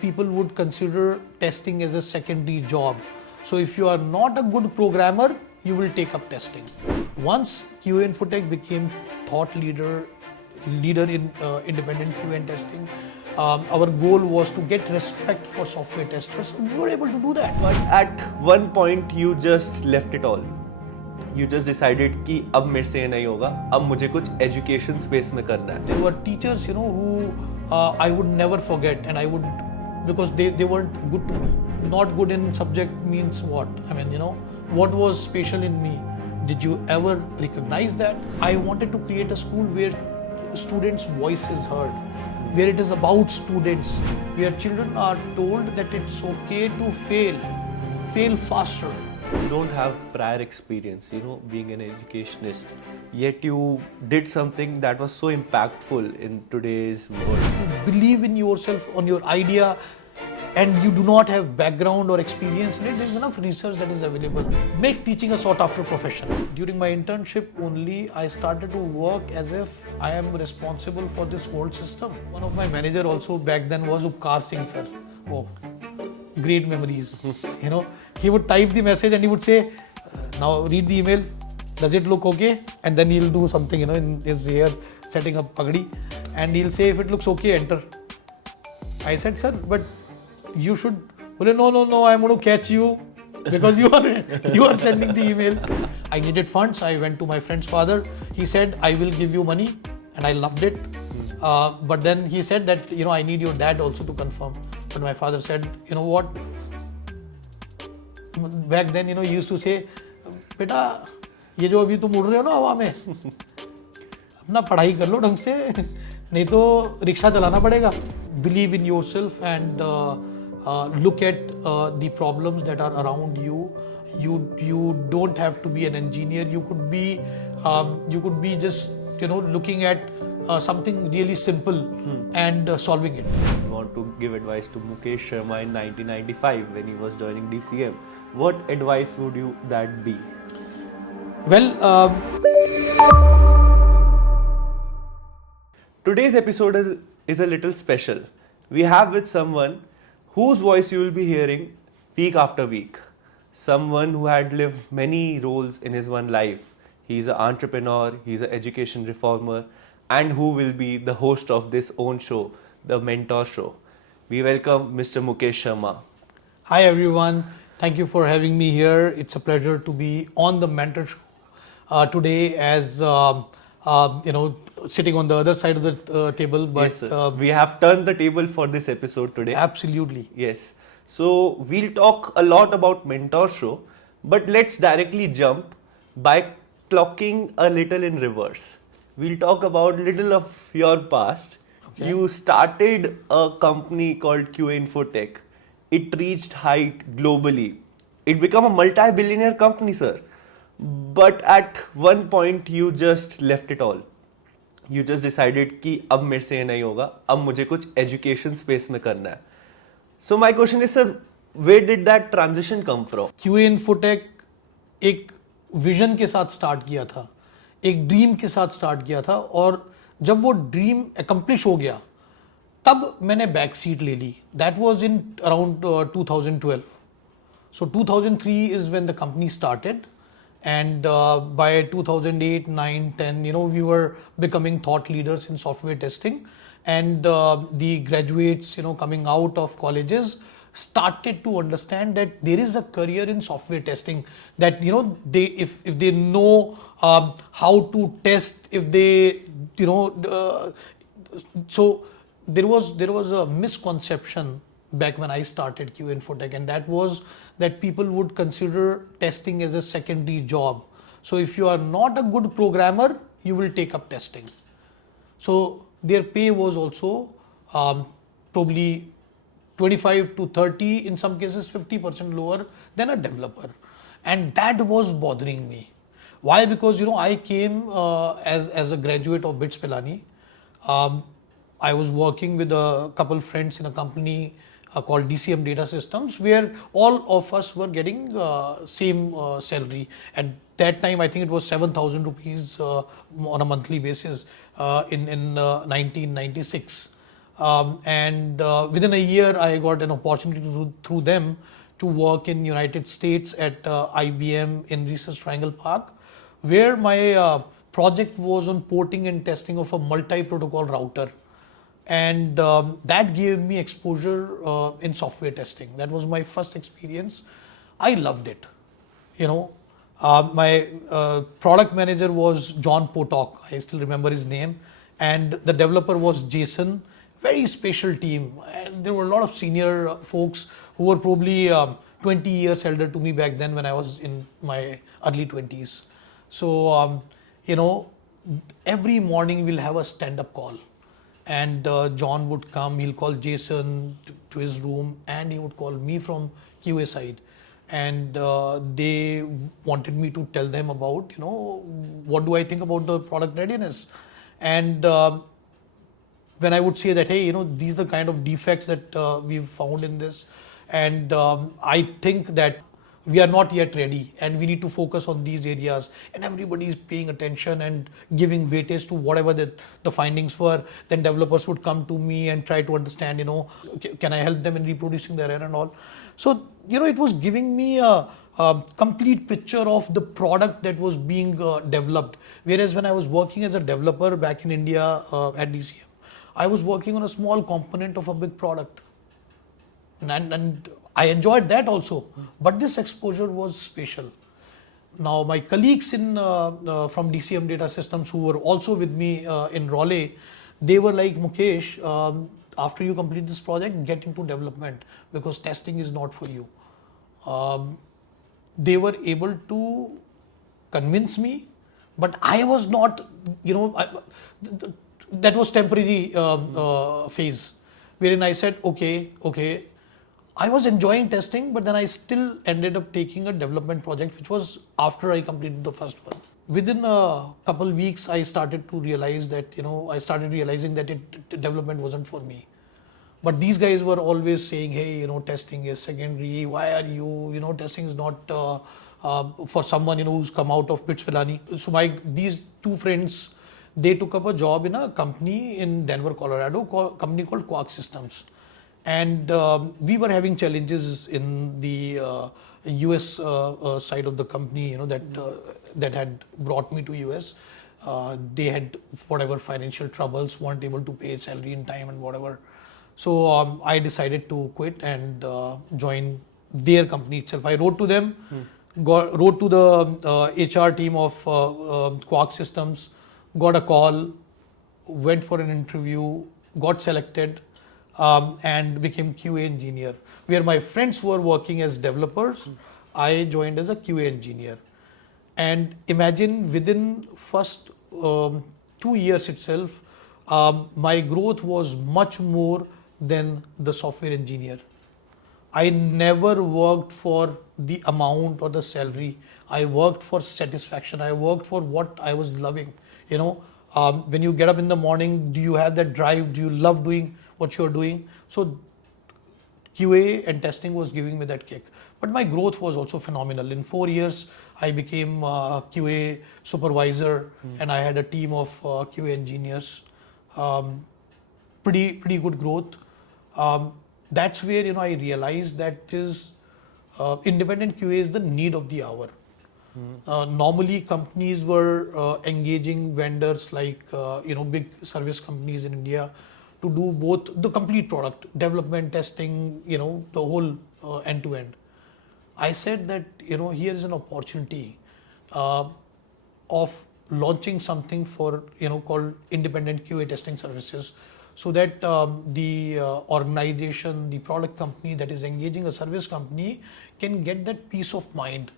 people would consider testing as a secondary job. So if you are not a good programmer, you will take up testing. Once QA InfoTech became thought leader in independent QA testing, our goal was to get respect for software testers. We were able to do that. But at one point you just left it all. You just decided कि अब मेरे से नहीं होगा, अब मुझे कुछ education space में करना है. There were teachers, who I would never forget, and I would, because they weren't good to me. Not good in subject means what? I mean, what was special in me? Did you ever recognize that? I wanted to create a school where students' voice is heard, where it is about students, where children are told that it's okay to fail faster. You don't have prior experience, being an educationist, yet you did something that was so impactful in today's world. You believe in yourself, on your idea, and you do not have background or experience in it, there is enough research that is available. Make teaching a sought after profession. During my internship only, I started to work as if I am responsible for this whole system. One of my manager also back then was Upkar Singh sir. Oh, great memories. He would type the message and he would say, now read the email, does it look okay? And then he'll do something, in his hair, setting up pagdi, and he'll say, if it looks okay, enter. I said, sir, but you should. No, I'm going to catch you because you are sending the email. I needed funds. I went to my friend's father. He said, I will give you money, and I loved it. But then he said that, I need your dad also to confirm. But my father said, you know what? Back then, he used to say, बेटा ये जो अभी तुम उड़ रहे हो ना हवा में, अपना पढ़ाई कर लो ढंग से, नहीं तो रिक्शा चलाना पड़ेगा. Believe in yourself and look at the problems that are around you. You don't have to be an engineer. You could be just looking at something really simple and solving it. I want to give advice to Mukesh Sharma in 1995 when he was joining DCM. What advice would that be? Well, today's episode is a little special. We have with someone whose voice you will be hearing week after week. Someone who had lived many roles in his one life. He's an entrepreneur, he's an education reformer, and who will be the host of this own show, the Mentor Show. We welcome Mr. Mukesh Sharma. Hi everyone. Thank you for having me here. It's a pleasure to be on the Mentor Show today as sitting on the other side of the table. But yes, sir. We have turned the table for this episode today. Absolutely. Yes. So we'll talk a lot about Mentor Show, but let's directly jump by clocking a little in reverse. We'll talk about little of your past. Okay. You started a company called QA InfoTech. It reached height globally. It became a multi-billionaire company, sir. But at one point, you just left it all. You just decided कि अब मेरे से नहीं होगा, अब मुझे कुछ education space में करना है. So my question is, sir, where did that transition come from? QA InfoTech एक vision के साथ start किया था, एक dream के साथ start किया था, और जब वो dream accomplish हो गया, तब मैंने back seat ले ली. That was in around 2012. So 2003 is when the company started. And by 2008, 9, 10, we were becoming thought leaders in software testing. And the graduates, coming out of colleges started to understand that there is a career in software testing, that, if they know how to test, if they, so there was a misconception back when I started QA InfoTech, and that was that people would consider testing as a secondary job. So if you are not a good programmer, you will take up testing. So their pay was also probably 25 to 30, in some cases 50% lower than a developer. And that was bothering me. Why? Because I came as a graduate of BITS Pilani. I was working with a couple friends in a company called DCM Data Systems, where all of us were getting same salary. At that time, I think it was 7,000 rupees on a monthly basis in 1996. And within a year, I got an opportunity through them to work in United States at IBM in Research Triangle Park, where my project was on porting and testing of a multi-protocol router. And that gave me exposure in software testing. That was my first experience. I loved it. My product manager was John Potok. I still remember his name. And the developer was Jason. Very special team. And there were a lot of senior folks who were probably 20 years elder to me back then when I was in my early 20s. So, every morning we'll have a stand-up call. And John would come, he'll call Jason to his room, and he would call me from QA side. And they wanted me to tell them about, what do I think about the product readiness. And when I would say that, hey, these are the kind of defects that we've found in this. And I think that we are not yet ready and we need to focus on these areas, and everybody is paying attention and giving weightage to whatever the findings were. Then developers would come to me and try to understand, can I help them in reproducing their error and all. So, it was giving me a complete picture of the product that was being developed. Whereas when I was working as a developer back in India at DCM, I was working on a small component of a big product. And I enjoyed that also, but this exposure was special. Now my colleagues from DCM Data Systems who were also with me in Raleigh, they were like, Mukesh, after you complete this project, get into development because testing is not for you. They were able to convince me, but I was not, that was temporary phase, wherein I said, okay. I was enjoying testing, but then I still ended up taking a development project, which was after I completed the first one. Within a couple weeks, I started to realize that, I started realizing that development wasn't for me. But these guys were always saying, hey, testing is secondary. Why are you, testing is not for someone, who's come out of BITS Pilani. So these two friends, they took up a job in a company in Denver, Colorado, company called Quark Systems. And we were having challenges in the US side of the company, that had brought me to US. They had whatever financial troubles, weren't able to pay salary in time and whatever. So I decided to quit and join their company itself. I wrote to them, wrote to the HR team of Quark Systems, got a call, went for an interview, got selected. And became QA engineer. Where my friends were working as developers, I joined as a QA engineer. And imagine within first 2 years itself, my growth was much more than the software engineer. I never worked for the amount or the salary. I worked for satisfaction. I worked for what I was loving. When you get up in the morning, do you have that drive? Do you love doing what you're doing? So QA and testing was giving me that kick. But my growth was also phenomenal. In 4 years, I became a QA supervisor and I had a team of QA engineers. Pretty good growth. That's where I realized that independent QA is the need of the hour. Normally companies were engaging vendors like big service companies in India to do both the complete product development, testing, the whole end to end. I said that here is an opportunity of launching something for called independent QA testing services, so that the organization, the product company that is engaging a service company can get that peace of mind,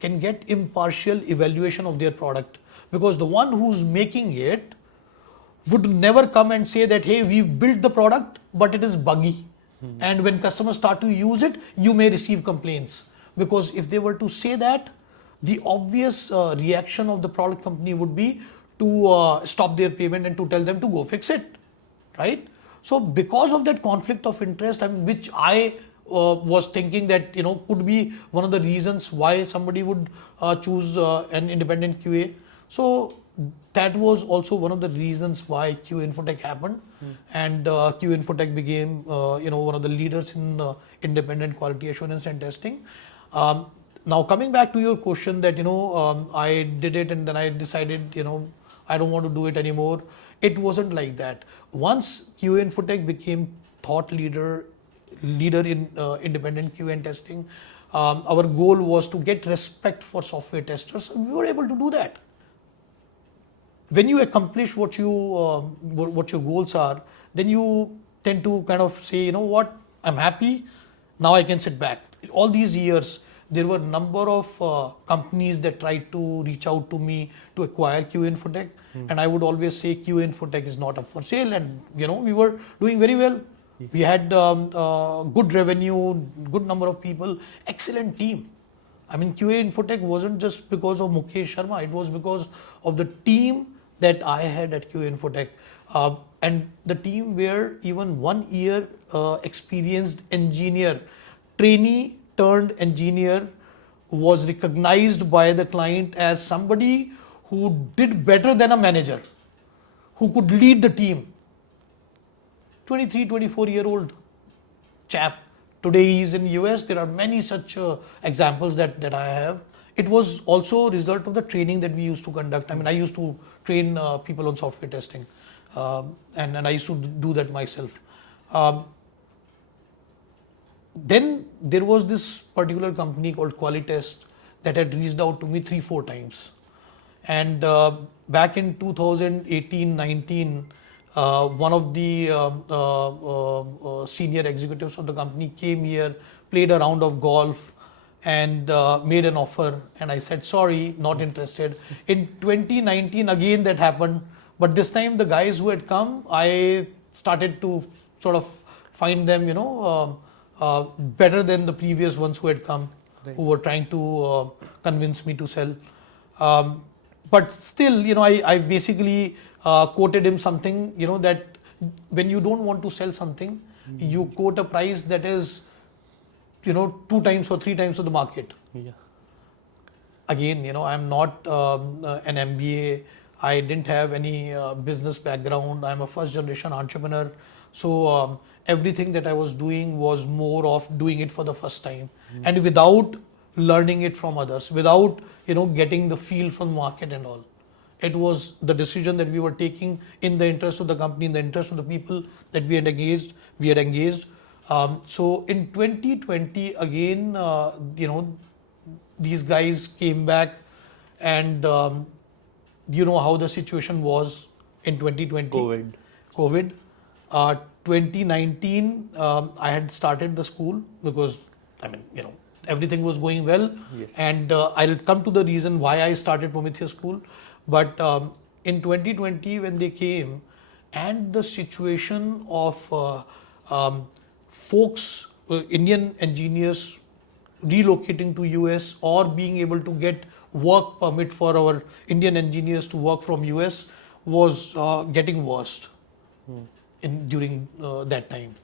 can get impartial evaluation of their product, because the one who's making it would never come and say that, hey, we built the product, but it is buggy. And when customers start to use it, you may receive complaints. Because if they were to say that, the obvious reaction of the product company would be to stop their payment and to tell them to go fix it, right? So because of that conflict of interest, which I was thinking that could be one of the reasons why somebody would choose an independent QA. So that was also one of the reasons why QA InfoTech happened. and QA InfoTech became one of the leaders in independent quality assurance and testing. Now coming back to your question that I did it and then I decided I don't want to do it anymore. It wasn't like that. Once QA InfoTech became thought leader in independent QA and testing, our goal was to get respect for software testers. We were able to do that. When you accomplish what your goals are, then you tend to kind of say, you know what, I'm happy, now I can sit back. All these years, there were a number of companies that tried to reach out to me to acquire QA InfoTech, and I would always say QA InfoTech is not up for sale, and we were doing very well. We had good revenue, good number of people, excellent team. I mean, QA InfoTech wasn't just because of Mukesh Sharma, it was because of the team that I had at QA InfoTech. And the team where even 1 year experienced engineer, trainee turned engineer, was recognized by the client as somebody who did better than a manager, who could lead the team. 23, 24-year-old chap. Today he is in US. There are many such examples that I have. It was also a result of the training that we used to conduct. I mean, I used to train people on software testing, and I used to do that myself. Then there was this particular company called Qualitest that had reached out to me 3-4 times. And back in 2018-19, one of the senior executives of the company came here, played a round of golf, and made an offer. And I said, sorry, not interested. In 2019, again that happened. But this time, the guys who had come, I started to sort of find them, better than the previous ones who had come, who were trying to convince me to sell. But still, I basically quoted him something, that when you don't want to sell something, you quote a price that is, 2 times or 3 times of the market. Yeah. Again, I'm not an MBA. I didn't have any business background. I'm a first generation entrepreneur. So everything that I was doing was more of doing it for the first time, and without learning it from others, without getting the feel from market and all. It was the decision that we were taking in the interest of the company, in the interest of the people that we had engaged. So in 2020 again, these guys came back, and how the situation was in 2020. COVID. 2019, I had started the school because, everything was going well. Yes. And I'll come to the reason why I started Prometheus School. But in 2020, when they came, and the situation of folks, Indian engineers relocating to US or being able to get work permit for our Indian engineers to work from US was getting worse during that time.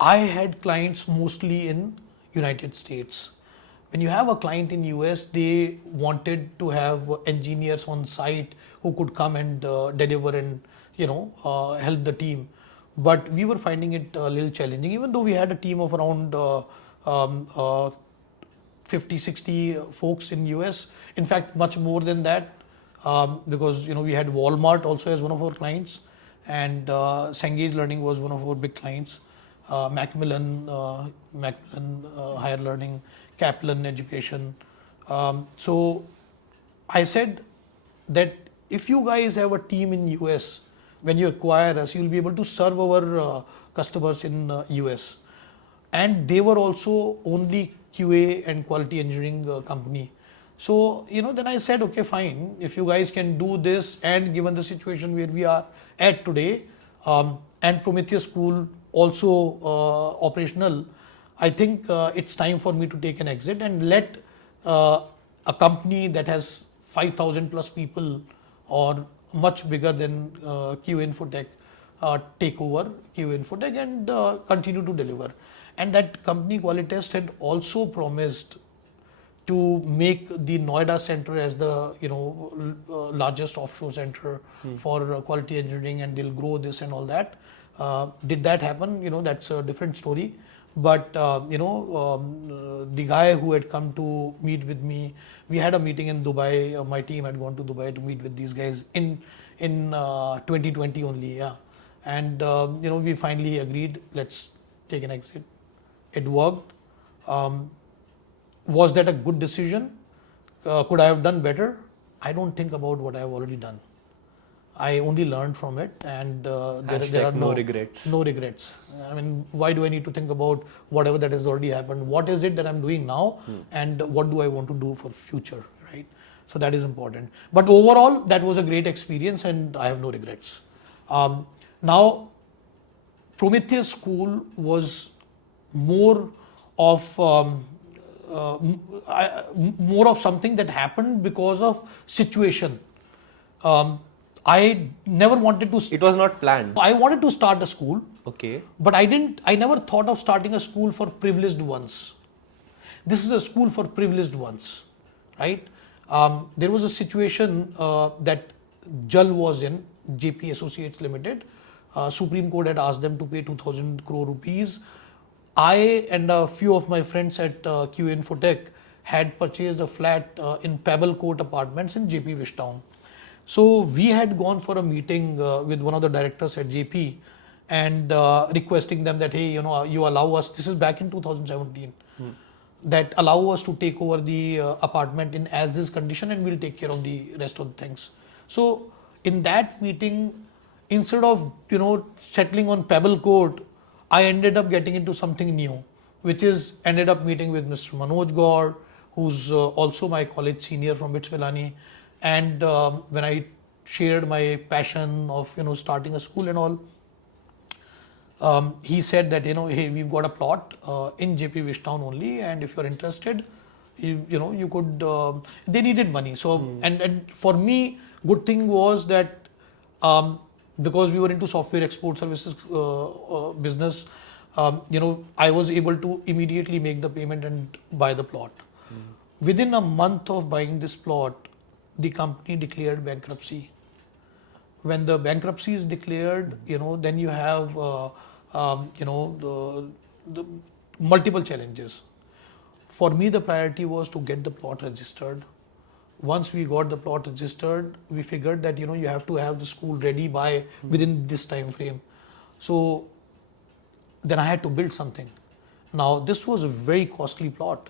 I had clients mostly in United States. When you have a client in US, they wanted to have engineers on site who could come and deliver and help the team. But we were finding it a little challenging, even though we had a team of around 50-60 folks in US. In fact, much more than that, because we had Walmart also as one of our clients, and Cengage Learning was one of our big clients. Macmillan Higher Learning, Kaplan Education. So I said that if you guys have a team in US, when you acquire us, you'll be able to serve our customers in US. And they were also only QA and quality engineering company. So, then I said, okay, fine. If you guys can do this, and given the situation where we are at today, and Prometheus School also operational, I think it's time for me to take an exit and let a company that has 5,000 plus people or much bigger than QA InfoTech take over QA InfoTech and continue to deliver. And that company Qualitest had also promised to make the Noida center as the largest offshore center for quality engineering, and they'll grow this and all that. Did that happen? That's a different story. But the guy who had come to meet with me, we had a meeting in Dubai. My team had gone to Dubai to meet with these guys in 2020 only, yeah. And we finally agreed, let's take an exit. It worked. Was that a good decision? Could I have done better? I don't think about what I have already done. I only learned from it, and there are no regrets. No regrets. I mean, why do I need to think about whatever that has already happened? What is it that I'm doing now, and what do I want to do for future, right? So that is important. But overall, that was a great experience, and I have no regrets. Now, Prometheus School was more of something that happened because of situation. I never wanted to. It was not planned. I wanted to start a school. Okay. But I never thought of starting a school for privileged ones. This is a school for privileged ones, right? There was a situation that JAL was in, JP Associates Limited. Supreme Court had asked them to pay 2,000 crore rupees. I and a few of my friends at QA InfoTech had purchased a flat in Pebble Court Apartments in JP Wishtown. So we had gone for a meeting with one of the directors at JP and requesting them that, hey, you allow us, this is back in 2017, that allow us to take over the apartment in as is condition, and we'll take care of the rest of the things. So in that meeting, instead of settling on Pebble Court, I ended up getting into something new, which is ended up meeting with Mr. Manoj Gaur, who's also my college senior from BITS Pilani. And when I shared my passion of starting a school and all, he said that hey, we've got a plot in JP Wishtown only, and if you're interested, you could. They needed money, so and for me, good thing was that because we were into software export services business, I was able to immediately make the payment and buy the plot. Within a month of buying this plot, the company declared bankruptcy. When the bankruptcy is declared, then you have the multiple challenges. For me, the priority was to get the plot registered. Once we got the plot registered, we figured that you have to have the school ready by within this time frame. So then I had to build something. Now this was a very costly plot.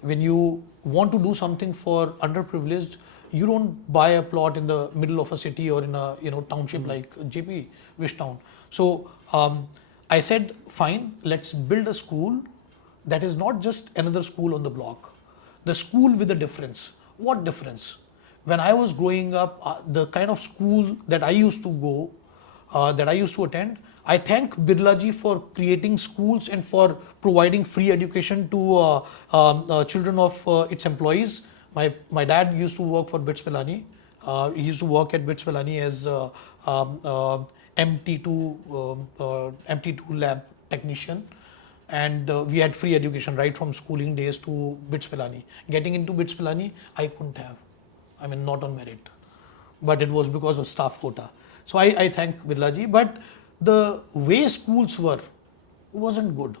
When you want to do something for underprivileged, you don't buy a plot in the middle of a city or in a township like JP Wishtown. So I said, fine, let's build a school that is not just another school on the block. The school with a difference. What difference? When I was growing up, the kind of school that I used to go, that I used to attend, I thank Birla ji for creating schools and for providing free education to children of its employees. My dad used to work for BITS Pilani. He used to work at BITS Pilani as MT2 lab technician, and we had free education right from schooling days to BITS Pilani. Getting into BITS Pilani, I couldn't have. I mean, not on merit, but it was because of staff quota. So I thank Birla ji, but the way schools were wasn't good.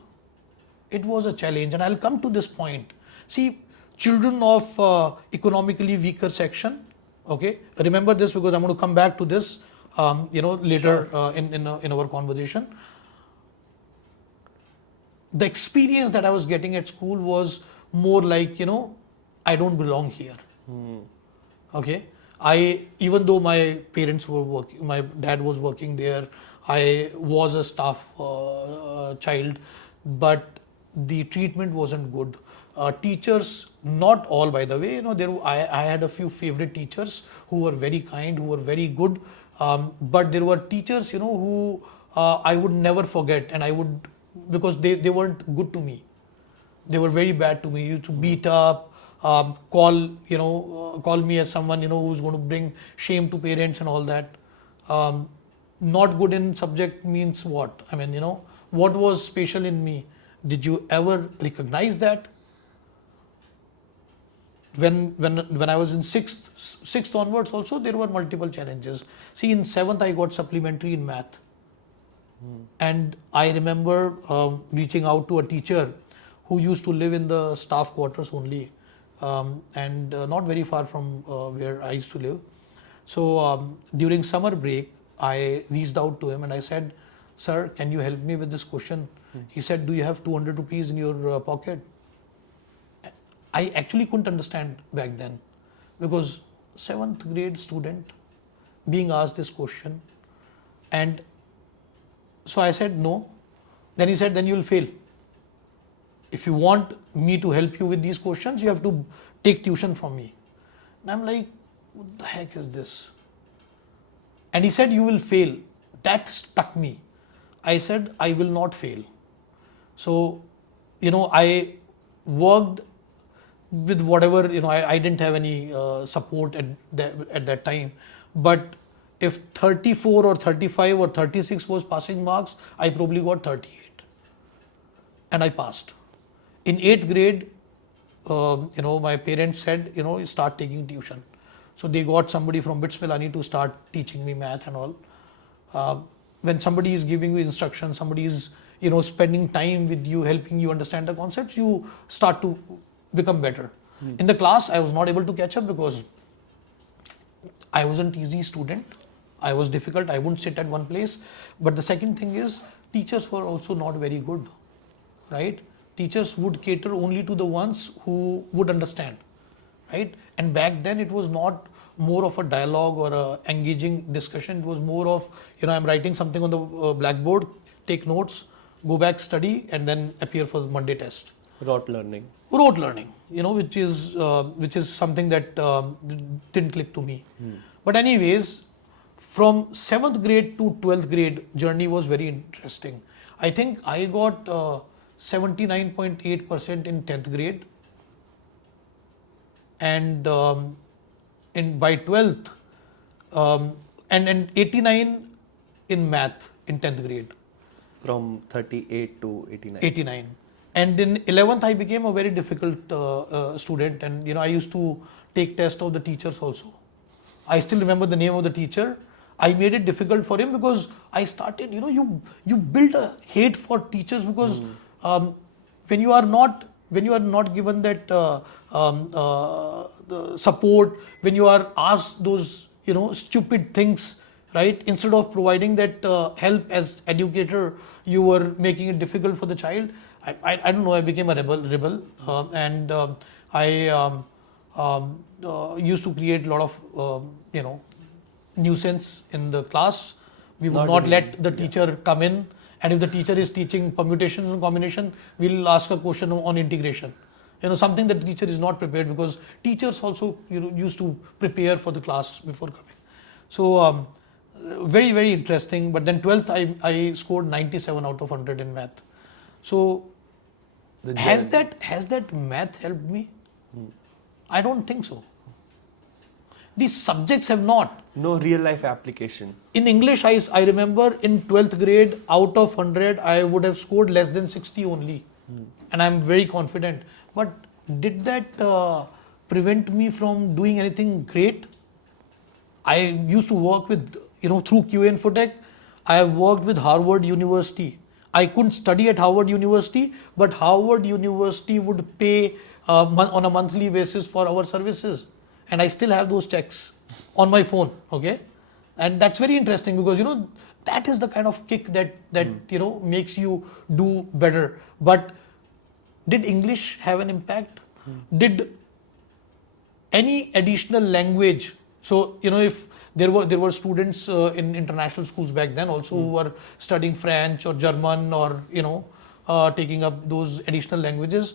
It was a challenge, and I'll come to this point. See, children of economically weaker section, okay, remember this because I'm going to come back to this later in our conversation. The experience that I was getting at school was more like, I don't belong here. Okay, even though my parents were working, my dad was working there, I was a staff child, but the treatment wasn't good. Teachers, not all by the way, I had a few favorite teachers who were very kind, who were very good, but there were teachers, who I would never forget, and I would, because they weren't good to me. They were very bad to me. Used to beat up, call me as someone who's going to bring shame to parents and all that. Not good in subject means what? I mean, what was special in me? Did you ever recognize that? when I was in sixth onwards also there were multiple challenges. See, in seventh I got supplementary in math, and I remember reaching out to a teacher who used to live in the staff quarters only, and not very far from where I used to live. So during summer break, I reached out to him and I said, "Sir, can you help me with this question?" He said, "Do you have 200 rupees in your pocket?" I actually couldn't understand back then, because seventh grade student being asked this question, and so I said no. Then he said, "Then you'll fail. If you want me to help you with these questions, you have to take tuition from me." And I'm like, what the heck is this? And he said, "You will fail." That stuck me. I said, I will not fail. So, I worked with whatever, I didn't have any support at that time. But if 34 or 35 or 36 was passing marks, I probably got 38. And I passed. In 8th grade, my parents said, start taking tuition. So they got somebody from Bits Milani to start teaching me math and all. When somebody is giving you instructions, somebody is, spending time with you, helping you understand the concepts, you start to become better. In the class, I was not able to catch up because I wasn't easy student. I was difficult. I wouldn't sit at one place. But the second thing is, teachers were also not very good, right? Teachers would cater only to the ones who would understand, right? And back then it was not more of a dialogue or a engaging discussion. It was more of, I'm writing something on the blackboard, take notes, go back, study, and then appear for the Monday test. Rote learning, which is something that didn't click to me. But anyways, from 7th grade to 12th grade journey was very interesting. I think I got 79.8% in 10th grade, and by 12th, and 89 in math in 10th grade. From 38 to 89. 89. And in 11th, I became a very difficult student, and I used to take test of the teachers also. I still remember the name of the teacher. I made it difficult for him because I started, you build a hate for teachers because when you are not given that the support, when you are asked those stupid things, right? Instead of providing that help as educator, you were making it difficult for the child. I don't know. I became a rebel, and I used to create a lot of nuisance in the class. We would not let the teacher come in, and if the teacher is teaching permutations and combination, we'll ask a question on integration. Something that the teacher is not prepared, because teachers also used to prepare for the class before coming. So very, very interesting. But then 12th, I scored 97 out of 100 in math. So has that math helped me? I don't think so. These subjects have not. No real life application. In English, I remember in 12th grade, out of 100, I would have scored less than 60 only. And I'm very confident. But did that prevent me from doing anything great? I used to work with, through QA InfoTech, I have worked with Harvard University. I couldn't study at Harvard University, but Harvard University would pay on a monthly basis for our services. And I still have those checks on my phone, okay? And that's very interesting because, that is the kind of kick that makes you do better. But did English have an impact? Did any additional language? So, if there were students in international schools back then also who were studying French or German or, taking up those additional languages.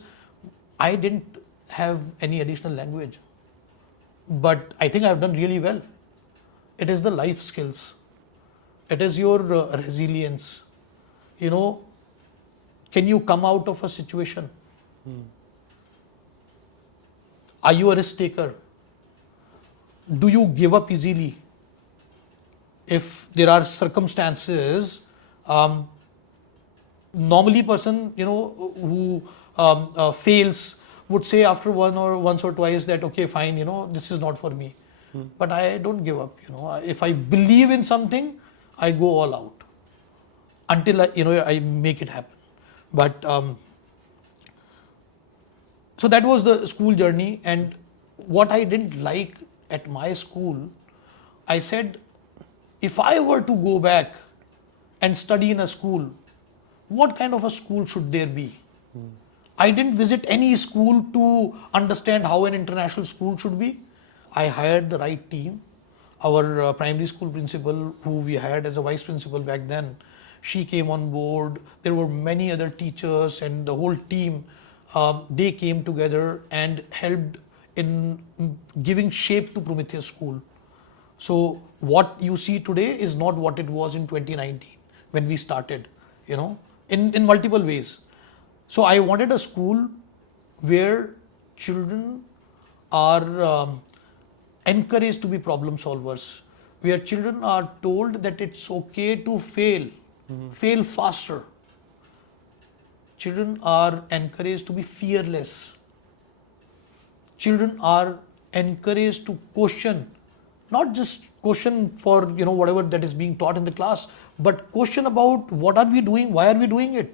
I didn't have any additional language. But I think I've done really well. It is the life skills. It is your resilience. Can you come out of a situation? Are you a risk taker? Do you give up easily? If there are circumstances, normally person, who fails, would say after once or twice that okay, fine, this is not for me. But I don't give up. If I believe in something, I go all out until I make it happen. But so that was the school journey. And what I didn't like at my school, I said, if I were to go back and study in a school, what kind of a school should there be? I didn't visit any school to understand how an international school should be. I hired the right team. Our primary school principal, who we had as a vice principal back then, she came on board. There were many other teachers and the whole team. They came together and helped in giving shape to Prometheus School. So what you see today is not what it was in 2019 when we started, in multiple ways. So I wanted a school where children are encouraged to be problem solvers, where children are told that it's okay to fail, fail faster. Children are encouraged to be fearless. Children are encouraged to question, not just question for whatever that is being taught in the class, but question about what are we doing, why are we doing it.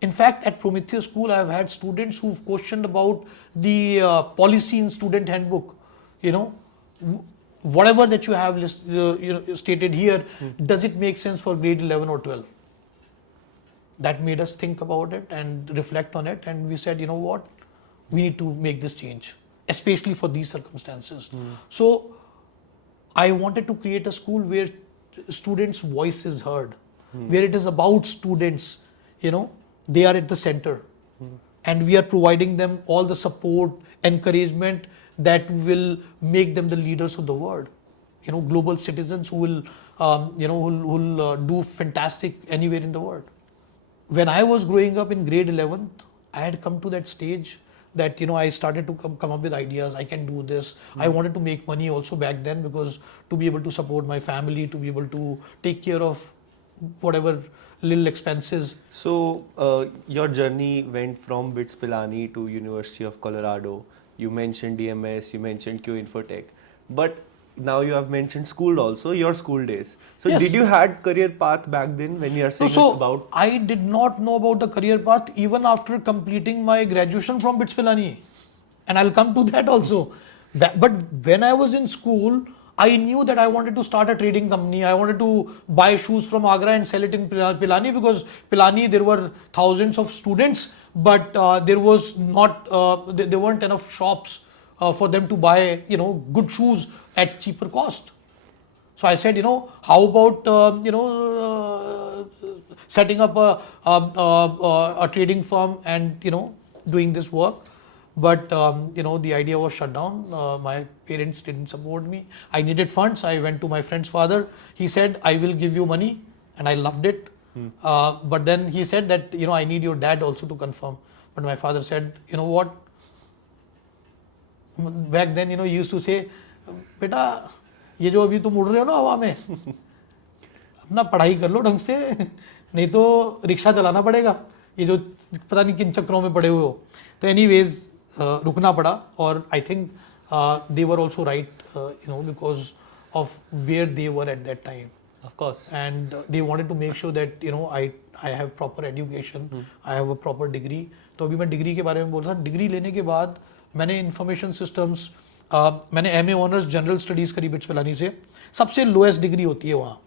In fact, at Prometheus School, I have had students who've questioned about the policy in student handbook. Whatever that you have stated here, does it make sense for grade 11 or 12? That made us think about it and reflect on it, and we said, you know what, we need to make this change, especially for these circumstances. So I wanted to create a school where students' voice is heard, where it is about students, they are at the center, and we are providing them all the support, encouragement that will make them the leaders of the world, global citizens who will do fantastic anywhere in the world. When I was growing up in grade 11th, I had come to that stage that I started to come up with ideas. I can do this. I wanted to make money also back then, because to be able to support my family, to be able to take care of whatever little expenses. So your journey went from BITS Pilani to University of Colorado. You mentioned DMS, you mentioned QA InfoTech, but now you have mentioned school also, your school days. So Yes. Did you had career path back then when you are saying about? I did not know about the career path even after completing my graduation from BITS Pilani, and I'll come to that also. But when I was in school, I knew that I wanted to start a trading company. I wanted to buy shoes from Agra and sell it in Pilani, because Pilani there were thousands of students, but there was not there weren't enough shops for them to buy good shoes at cheaper cost. So I said, how about setting up a trading firm and doing this work. But the idea was shut down. My parents didn't support me. I needed funds. I went to my friend's father. He said, I will give you money, and I loved it. But then he said that I need your dad also to confirm. But my father said, you know what? Back then, he used to say, बेटा ये जो अभी तुम उड़ रहे हो ना हवा में, अपना पढ़ाई कर लो ढंग से, नहीं तो रिक्शा चलाना पड़ेगा, ये जो पता नहीं किन चक्रों में पड़े हुए हो. तो एनीवेज रुकना पड़ा. और I think they were also right, because of where they were at that time. Of course. And they wanted to make sure that I have proper education, I have a proper degree. तो अभी मैं degree के बारे में बोल रहा था. Degree लेने के बाद मैंने इंफॉर्मेशन सिस्टम्स, मैंने एमए ऑनर्स जनरल स्टडीज करी बिट्स पिलानी से. सबसे लोएस्ट डिग्री होती है वहाँ.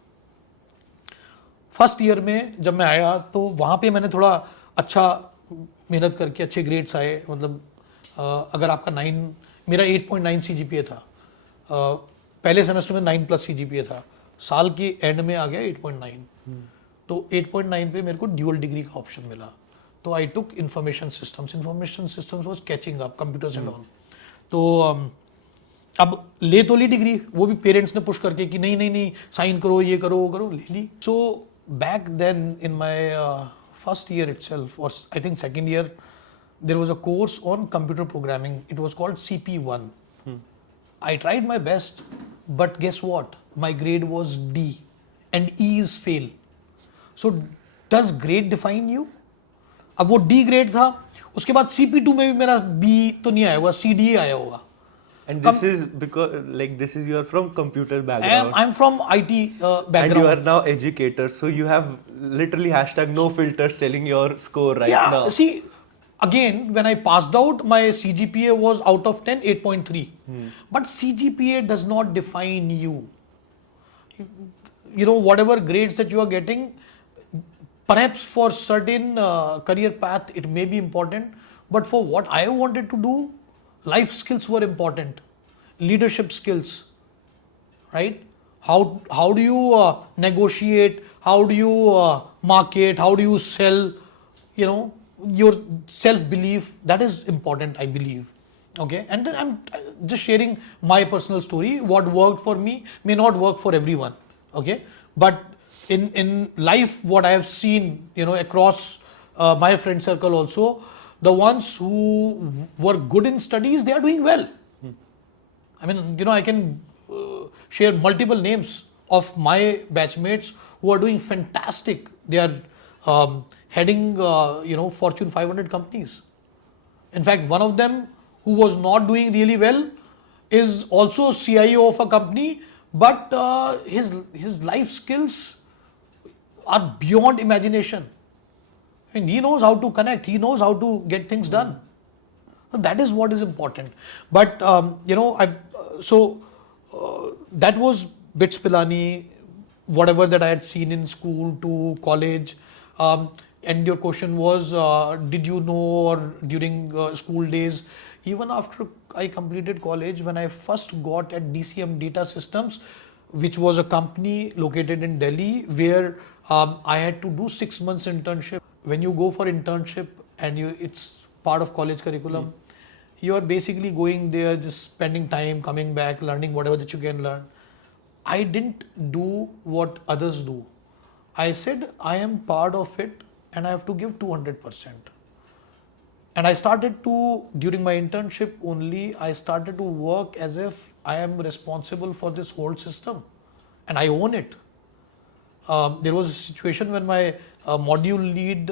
फर्स्ट ईयर में जब मैं आया तो वहाँ पे मैंने थोड़ा अच्छा मेहनत करके अच्छे ग्रेड्स आए. मतलब अगर आपका 9, मेरा 8.9 CGPA था. पहले सेमेस्टर में 9+ CGPA था. साल के एंड में आ गया 8.9. तो 8.9 पे मेरे को ड्यूअल डिग्री का ऑप्शन मिला. तो I took information systems. Information systems was catching up computers and all. तो अब ले तो ली डिग्री, वो भी पेरेंट्स ने पुश करके कि नहीं नहीं नहीं साइन करो, ये करो, वो करो, ले ली. So back then in my first year itself, और I think second year, there was a course on computer programming. It was called CP1. I tried my best, but guess what? My grade was D, and E is fail. So does grade define you? अब वो D grade था, उसके बाद CP2 में भी मेरा B तो नहीं आया होगा, CDA आया होगा. And this is because this is you're from computer background. I'm from IT background. And you are now educator, so you have literally hashtag no filters telling your score right yeah, now. See, again, when I passed out, my CGPA was out of 10, 8.3. But CGPA does not define you. You know, whatever grades that you are getting, perhaps for certain career path, it may be important. But for what I wanted to do, life skills were important. Leadership skills, right? How do you negotiate? How do you market? How do you sell? You know, your self-belief, that is important, I believe. Okay, and then I'm just sharing my personal story. What worked for me may not work for everyone. Okay, but in life, what I have seen, you know, across my friend circle also, the ones who were good in studies, they are doing well. I mean, you know, I can share multiple names of my batchmates who are doing fantastic. They are heading, you know, Fortune 500 companies. In fact, one of them who was not doing really well is also CIO of a company, but his life skills are beyond imagination. I mean, he knows how to connect. He knows how to get things done. So that is what is important. But you know, that was Bits Pilani, whatever that I had seen in school to college. And your question was, did you know, or during school days, even after I completed college, when I first got at DCM Data Systems, which was a company located in Delhi, where I had to do 6 months internship. When you go for internship and it's part of college curriculum, you are basically going there, just spending time, coming back, learning whatever that you can learn. I didn't do what others do. I said, I am part of it and I have to give 200%. And I started to, during my internship only, I started to work as if I am responsible for this whole system and I own it. There was a situation when my module lead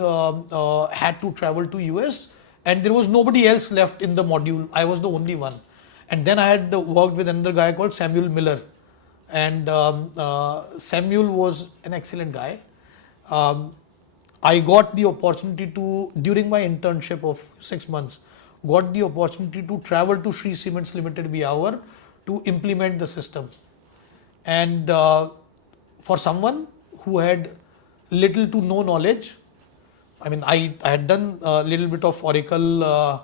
had to travel to US and there was nobody else left in the module. I was the only one. And then I had worked with another guy called Samuel Miller. And Samuel was an excellent guy. I got the opportunity to, during my internship of 6 months, got the opportunity to travel to Shree Cements Limited Biawar to implement the system. And for someone who had little to no knowledge, I mean, I had done a little bit of Oracle, I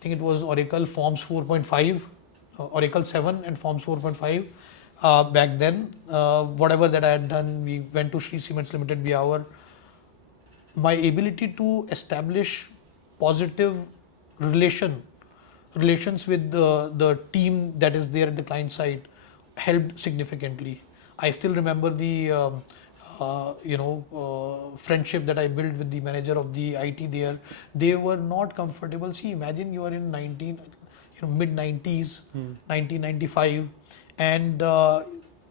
think it was Oracle Forms 4.5, Oracle 7 and Forms 4.5 back then. Whatever that I had done, we went to Shree Cements Limited Biawar. My ability to establish positive relations with the team that is there at the client side helped significantly. I still remember the friendship that I built with the manager of the IT there. They were not comfortable. See, imagine you are in mid 90s, 1995, and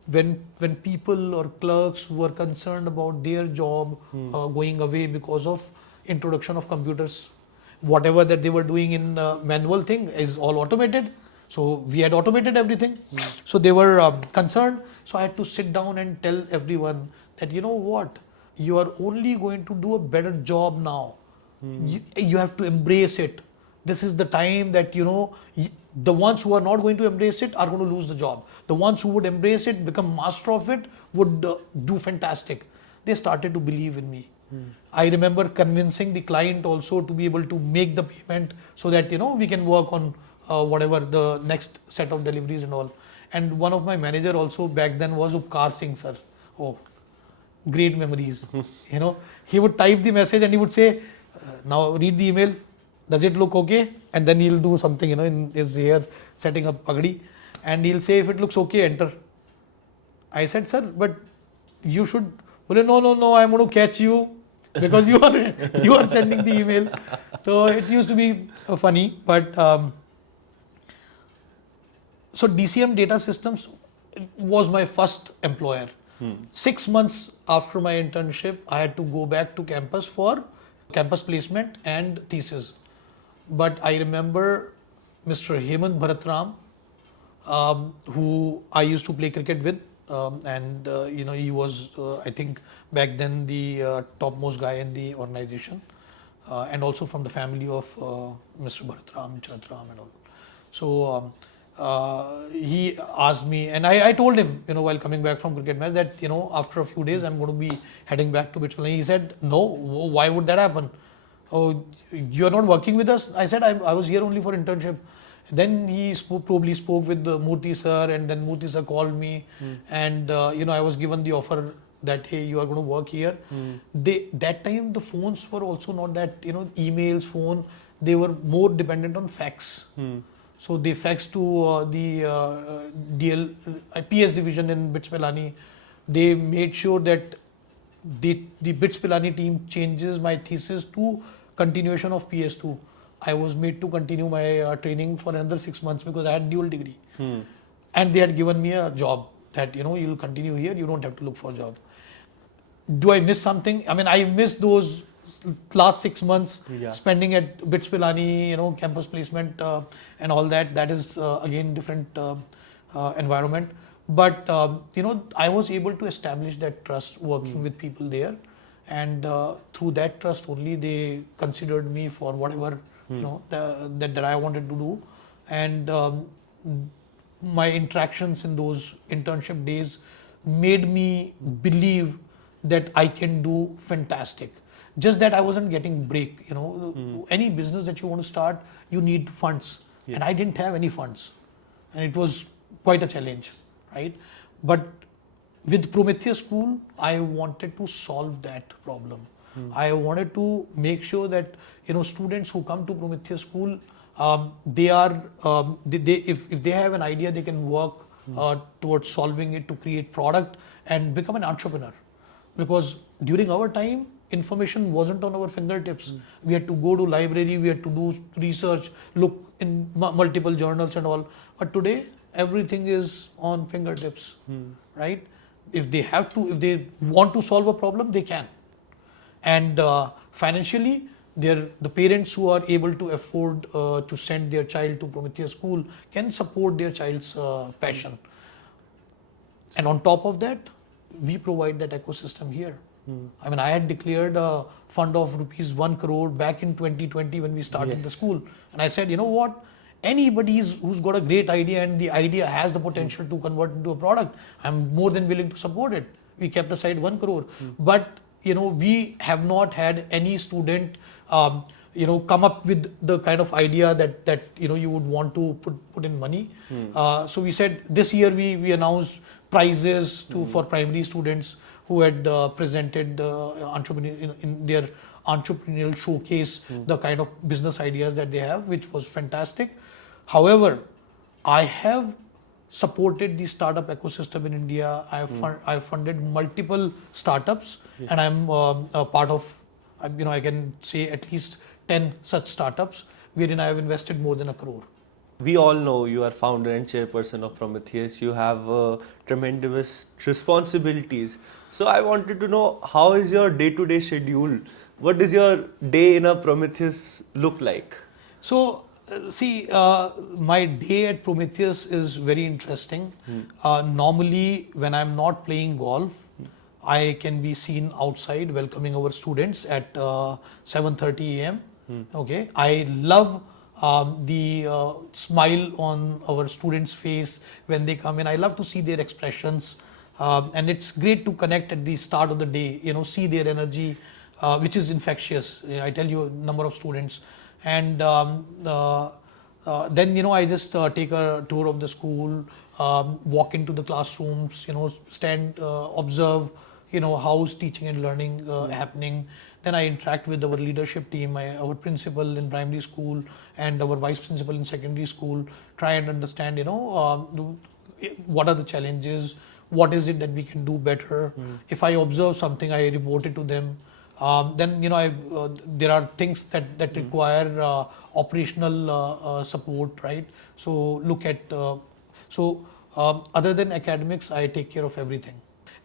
when people or clerks were concerned about their job going away because of introduction of computers, whatever that they were doing in manual thing is all automated. So we had automated everything. So they were concerned. So I had to sit down and tell everyone that, you know what, you are only going to do a better job now. You have to embrace it. This is the time that, the ones who are not going to embrace it are going to lose the job. The ones who would embrace it, become master of it, would do fantastic. They started to believe in me. I remember convincing the client also to be able to make the payment so that, we can work on whatever the next set of deliveries and all. And one of my manager also back then was Upkar Singh sir. Oh, great memories. He would type the message and he would say, now read the email. Does it look okay? And then he'll do something, in his hair, setting up pagadi. And he'll say, if it looks okay, enter. I said, sir, but you should. Well, no, I'm going to catch you because you are sending the email. So it used to be funny, but so DCM Data Systems was my first employer. 6 months after my internship, I had to go back to campus for campus placement and thesis. But I remember Mr. Hemant Bharatram, who I used to play cricket with, and he was, I think, back then the topmost guy in the organization, and also from the family of Mr. Bharatram, Charatram, and all. So he asked me, and I told him, while coming back from cricket match, that after a few days I'm going to be heading back to Bitcoin. He said, "No, why would that happen? Oh, you're not working with us?" I said, I was here only for internship. Then he probably spoke with Murthy sir, and then Murthy sir called me, and I was given the offer that, hey, you are going to work here. That time the phones were also not that, emails, phone, they were more dependent on fax. So they faxed to the PS division in BITS Pilani. They made sure that the BITS Pilani team changes my thesis to continuation of PS2. I was made to continue my training for another 6 months because I had dual degree. And they had given me a job that, you'll continue here, you don't have to look for a job. Do I miss something? I mean, I miss those last 6 months spending at BITS Pilani, campus placement and all that. That is, again, different environment. But, I was able to establish that trust working with people there. And through that trust only, they considered me for whatever that I wanted to do. And my interactions in those internship days made me believe that I can do fantastic. Just that I wasn't getting break. Any business that you want to start, you need funds. Yes. And I didn't have any funds. And it was quite a challenge, right? But with Prometheus School, I wanted to solve that problem. I wanted to make sure that students who come to Prometheus School, they are if they have an idea, they can work towards solving it to create product and become an entrepreneur. Because during our time, information wasn't on our fingertips. We had to go to library, we had to do research, look in multiple journals and all. But today, everything is on fingertips, right? If they want to solve a problem, they can. And financially, the parents who are able to afford to send their child to Prometheus School can support their child's passion. And on top of that, we provide that ecosystem here. I mean, I had declared a fund of rupees 1 crore back in 2020 when we started the school. And I said, you know what? Anybody who's got a great idea and the idea has the potential to convert into a product, I'm more than willing to support it. We kept aside 1 crore. But, we have not had any student, come up with the kind of idea that you would want to put in money. So we said this year we announced prizes for primary students who had presented in their entrepreneurial showcase the kind of business ideas that they have, which was fantastic. However, I have supported the startup ecosystem in India. I've funded multiple startups, and I'm a part of, I can say at least 10 such startups wherein I have invested more than 1 crore. We all know you are founder and chairperson of Prometheus. You have tremendous responsibilities. So I wanted to know, how is your day-to-day schedule? What does your day in a Prometheus look like? So, my day at Prometheus is very interesting. Normally, when I'm not playing golf, I can be seen outside welcoming our students at 7:30 a.m. Okay, I love the smile on our students' face when they come in. I love to see their expressions, and it's great to connect at the start of the day. See their energy, which is infectious. I tell you, a number of students. And then I just take a tour of the school, walk into the classrooms, stand, observe, how's teaching and learning happening. Then I interact with our leadership team, our principal in primary school and our vice principal in secondary school, try and understand, what are the challenges, what is it that we can do better. If I observe something, I report it to them. Then there are things that require operational support, right? So look at other than academics, I take care of everything,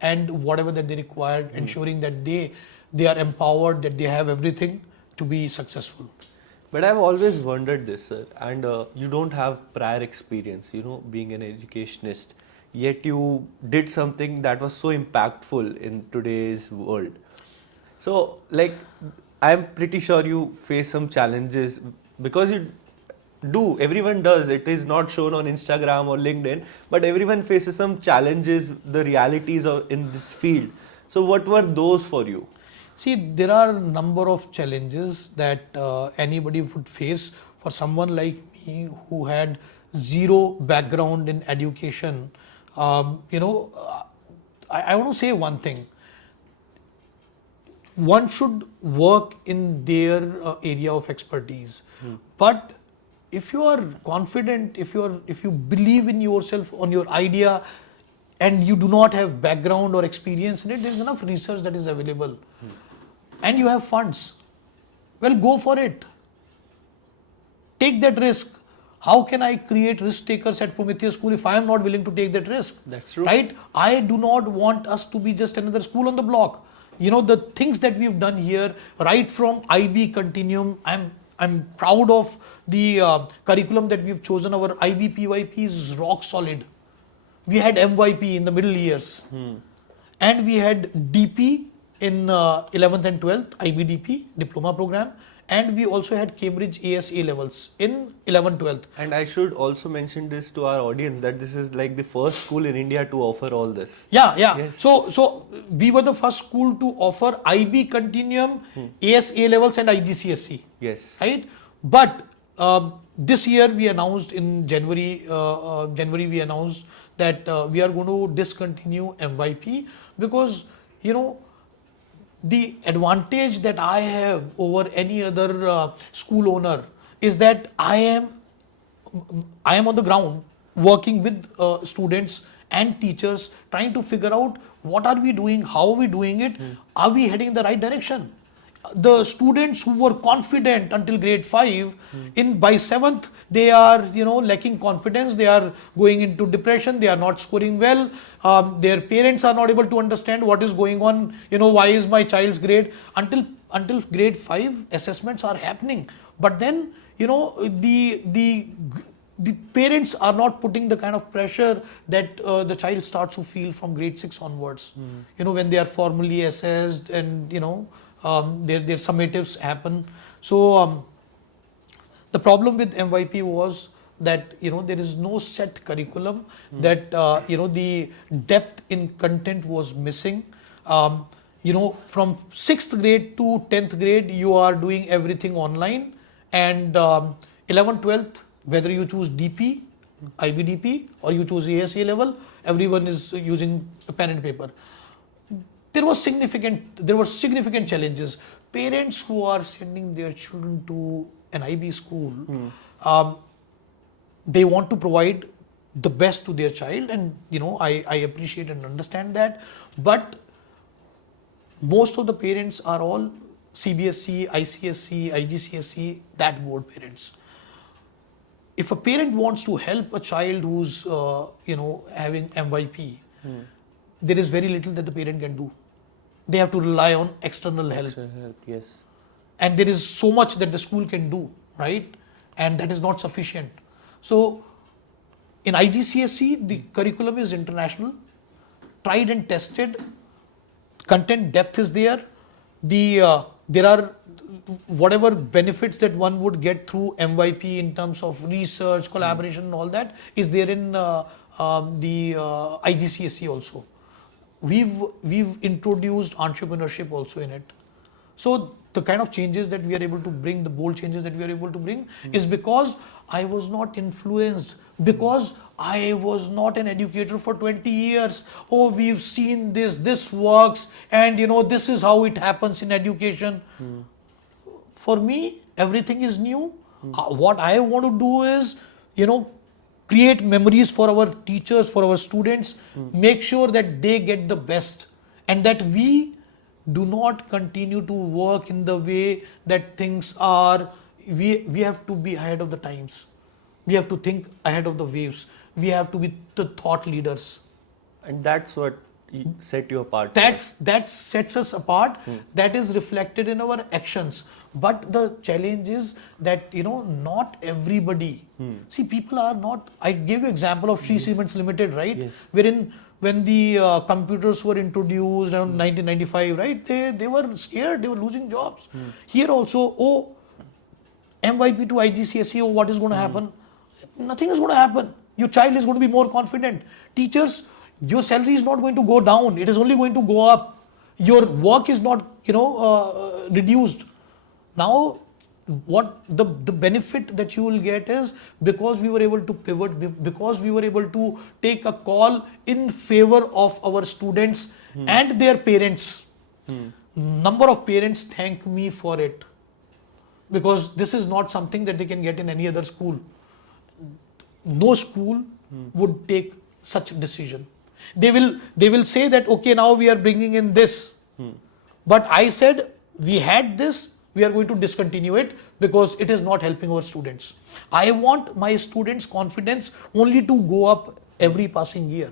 and whatever that they require, ensuring that they are empowered, that they have everything to be successful. But I've always wondered this, sir, and you don't have prior experience, being an educationist, yet you did something that was so impactful in today's world. So, like, I'm pretty sure you face some challenges because you do, everyone does. It is not shown on Instagram or LinkedIn, but everyone faces some challenges, the realities of in this field. So, what were those for you? See, there are a number of challenges that anybody would face. For someone like me who had zero background in education, I want to say one thing. One should work in their area of expertise, but if you are confident, if you believe in yourself, on your idea, and you do not have background or experience in it, there is enough research that is available, and you have funds. Well, go for it. Take that risk. How can I create risk takers at Prometheus School if I am not willing to take that risk? That's true. Right? I do not want us to be just another school on the block. The things that we've done here, right from IB Continuum, I'm proud of the curriculum that we've chosen. Our IB PYP is rock solid. We had MYP in the middle years, and we had DP in 11th and 12th, IBDP diploma program, and we also had Cambridge ASA levels in 11th, 12th. And I should also mention this to our audience that this is like the first school in India to offer all this. Yeah. Yes. So we were the first school to offer IB Continuum, ASA levels, and IGCSE. Yes. Right. But this year we announced in January. We announced that we are going to discontinue MYP because the advantage that I have over any other school owner is that I am on the ground working with students and teachers, trying to figure out what are we doing, how are we doing it, are we heading in the right direction. The students who were confident until grade 5, by 7th they are lacking confidence, they are going into depression, they are not scoring well, their parents are not able to understand what is going on, why is my child's grade, until grade 5 assessments are happening, but then the parents are not putting the kind of pressure that the child starts to feel from grade 6 onwards, when they are formally assessed and their summatives happen. So the problem with MYP was that there is no set curriculum, that the depth in content was missing. From 6th grade to 10th grade you are doing everything online, and 11th, 12th, whether you choose DP, IBDP, or you choose ASA level, everyone is using a pen and paper. There were significant challenges. Parents who are sending their children to an IB school, they want to provide the best to their child, and I appreciate and understand that. But most of the parents are all CBSE, ICSE, IGCSE, that board parents. If a parent wants to help a child who's having MYP, there is very little that the parent can do. They have to rely on external help. Yes. And there is so much that the school can do, right? And that is not sufficient. So in IGCSE, the curriculum is international, tried and tested, content depth is there. There are whatever benefits that one would get through MYP in terms of research, collaboration, and all that is there in the IGCSE also. We've introduced entrepreneurship also in it. So the kind of changes that we are able to bring, the bold changes that we are able to bring, is because I was not influenced, because I was not an educator for 20 years. Oh, we've seen this works, and this is how it happens in education. For me, everything is new. What I want to do is, create memories for our teachers, for our students, make sure that they get the best, and that we do not continue to work in the way that things are. We have to be ahead of the times. We have to think ahead of the waves. We have to be the thought leaders. And that's what set you apart. That sets us apart. That is reflected in our actions. But the challenge is that, not everybody. See, people are not. I gave you example of Shree Cements Limited, right? Yes. Wherein when the computers were introduced around 1995, right? They were scared. They were losing jobs. Here also, MYP to IGCSE, what is going to happen? Nothing is going to happen. Your child is going to be more confident. Teachers, your salary is not going to go down. It is only going to go up. Your work is not, reduced. Now, what the benefit that you will get is, because we were able to pivot, because we were able to take a call in favor of our students and their parents. Number of parents thank me for it, because this is not something that they can get in any other school. No school would take such a decision. They will say that, okay, now we are bringing in this. But I said, we had this, we are going to discontinue it because it is not helping our students. I want my students' confidence only to go up every passing year.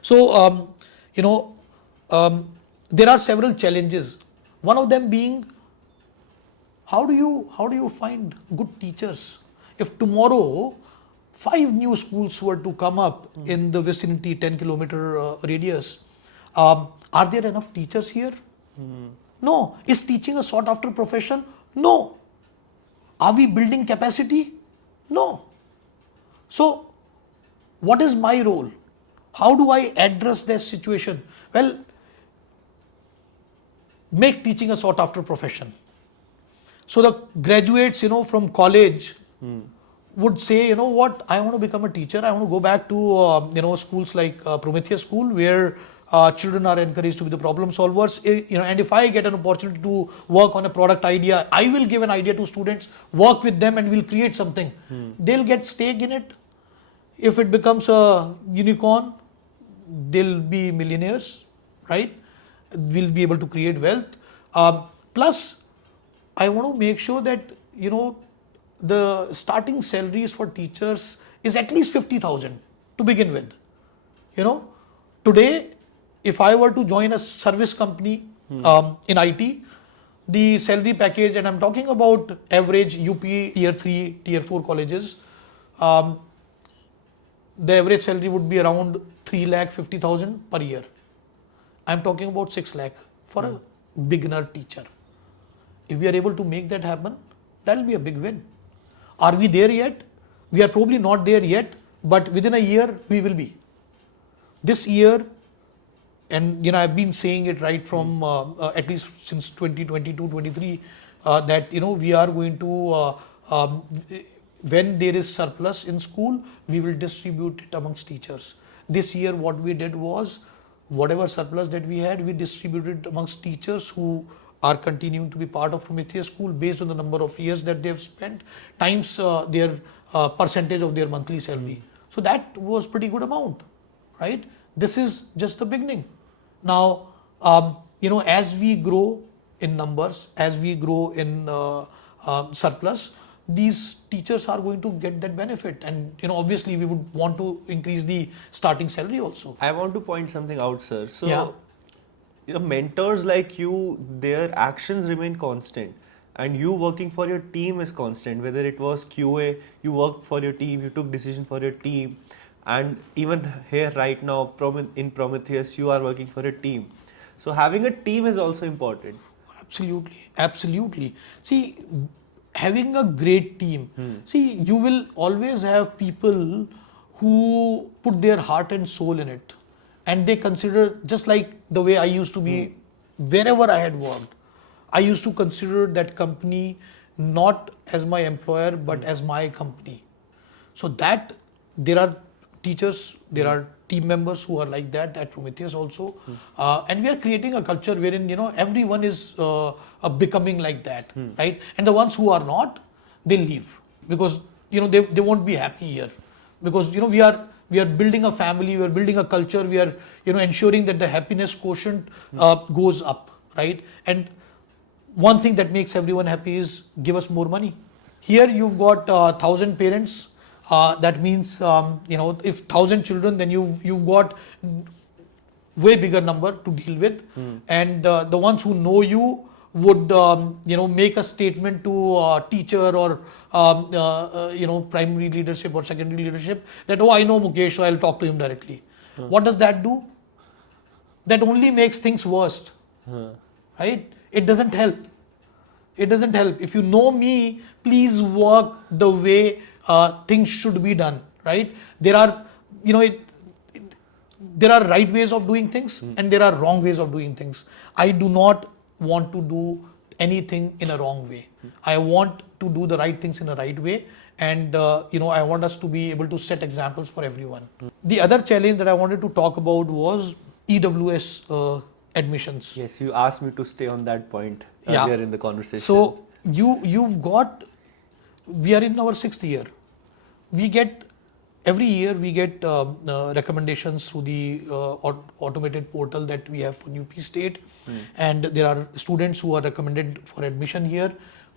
So, there are several challenges. One of them being, how do you find good teachers? If tomorrow 5 new schools were to come up in the vicinity, 10-kilometer radius, are there enough teachers here? No. Is teaching a sought after profession? No. Are we building capacity? No. So, what is my role? How do I address this situation? Well, make teaching a sought after profession. So the graduates, from college would say, what, I want to become a teacher. I want to go back to, schools like Prometheus School, where children are encouraged to be the problem solvers. And if I get an opportunity to work on a product idea, I will give an idea to students, work with them, and we'll create something. They'll get stake in it. If it becomes a unicorn, they'll be millionaires, right? We'll be able to create wealth. Plus, I want to make sure that, the starting salaries for teachers is at least 50,000 to begin with. Today, if I were to join a service company in IT, the salary package, and I'm talking about average UP tier 3, tier 4 colleges, the average salary would be around 3,50,000 per year. I'm talking about 6 lakh for a beginner teacher. If we are able to make that happen, that will be a big win. Are we there yet? We are probably not there yet, but within a year we will be. This year, and I've been saying it right from at least since 2022-23, that we are going to, when there is surplus in school, we will distribute it amongst teachers. This year what we did was, whatever surplus that we had, we distributed amongst teachers who are continuing to be part of Prometheus School based on the number of years that they have spent times their percentage of their monthly salary. So that was pretty good amount, right? This is just the beginning. Now, as we grow in numbers, as we grow in surplus, these teachers are going to get that benefit, and obviously we would want to increase the starting salary also. I want to point something out, sir. So, Yeah. Mentors like you, their actions remain constant, and you working for your team is constant. Whether it was QA, you worked for your team, you took decision for your team, and even here right now in Prometheus, you are working for a team. So having a team is also important. Absolutely. See, having a great team. See, you will always have people who put their heart and soul in it, and they consider, just like the way I used to be wherever I had worked, I used to consider that company not as my employer but as my company. So that there are teachers, there are team members who are like that at Prometheus also, and we are creating a culture wherein everyone is becoming like that, right? And the ones who are not, they leave because they won't be happy here, because we are building a family, we are building a culture, we are ensuring that the happiness quotient goes up, right? And one thing that makes everyone happy is give us more money. Here you've got 1,000 parents. That means if 1,000 children, then you've got way bigger number to deal with, and the ones who know you, would make a statement to a teacher or primary leadership or secondary leadership that, oh, I know Mukesh, so I'll talk to him directly. What does that do? That only makes things worse, right? It doesn't help. It doesn't help. If you know me, please work the way things should be done, right? There are, there are right ways of doing things and there are wrong ways of doing things. I do not want to do anything in a wrong way. I want to do the right things in a right way, and I want us to be able to set examples for everyone. The other challenge that I wanted to talk about was EWS admissions. Yes, you asked me to stay on that point earlier in the conversation. So we are in our 6th year. Every year we get recommendations through the automated portal that we have for UP State, and there are students who are recommended for admission here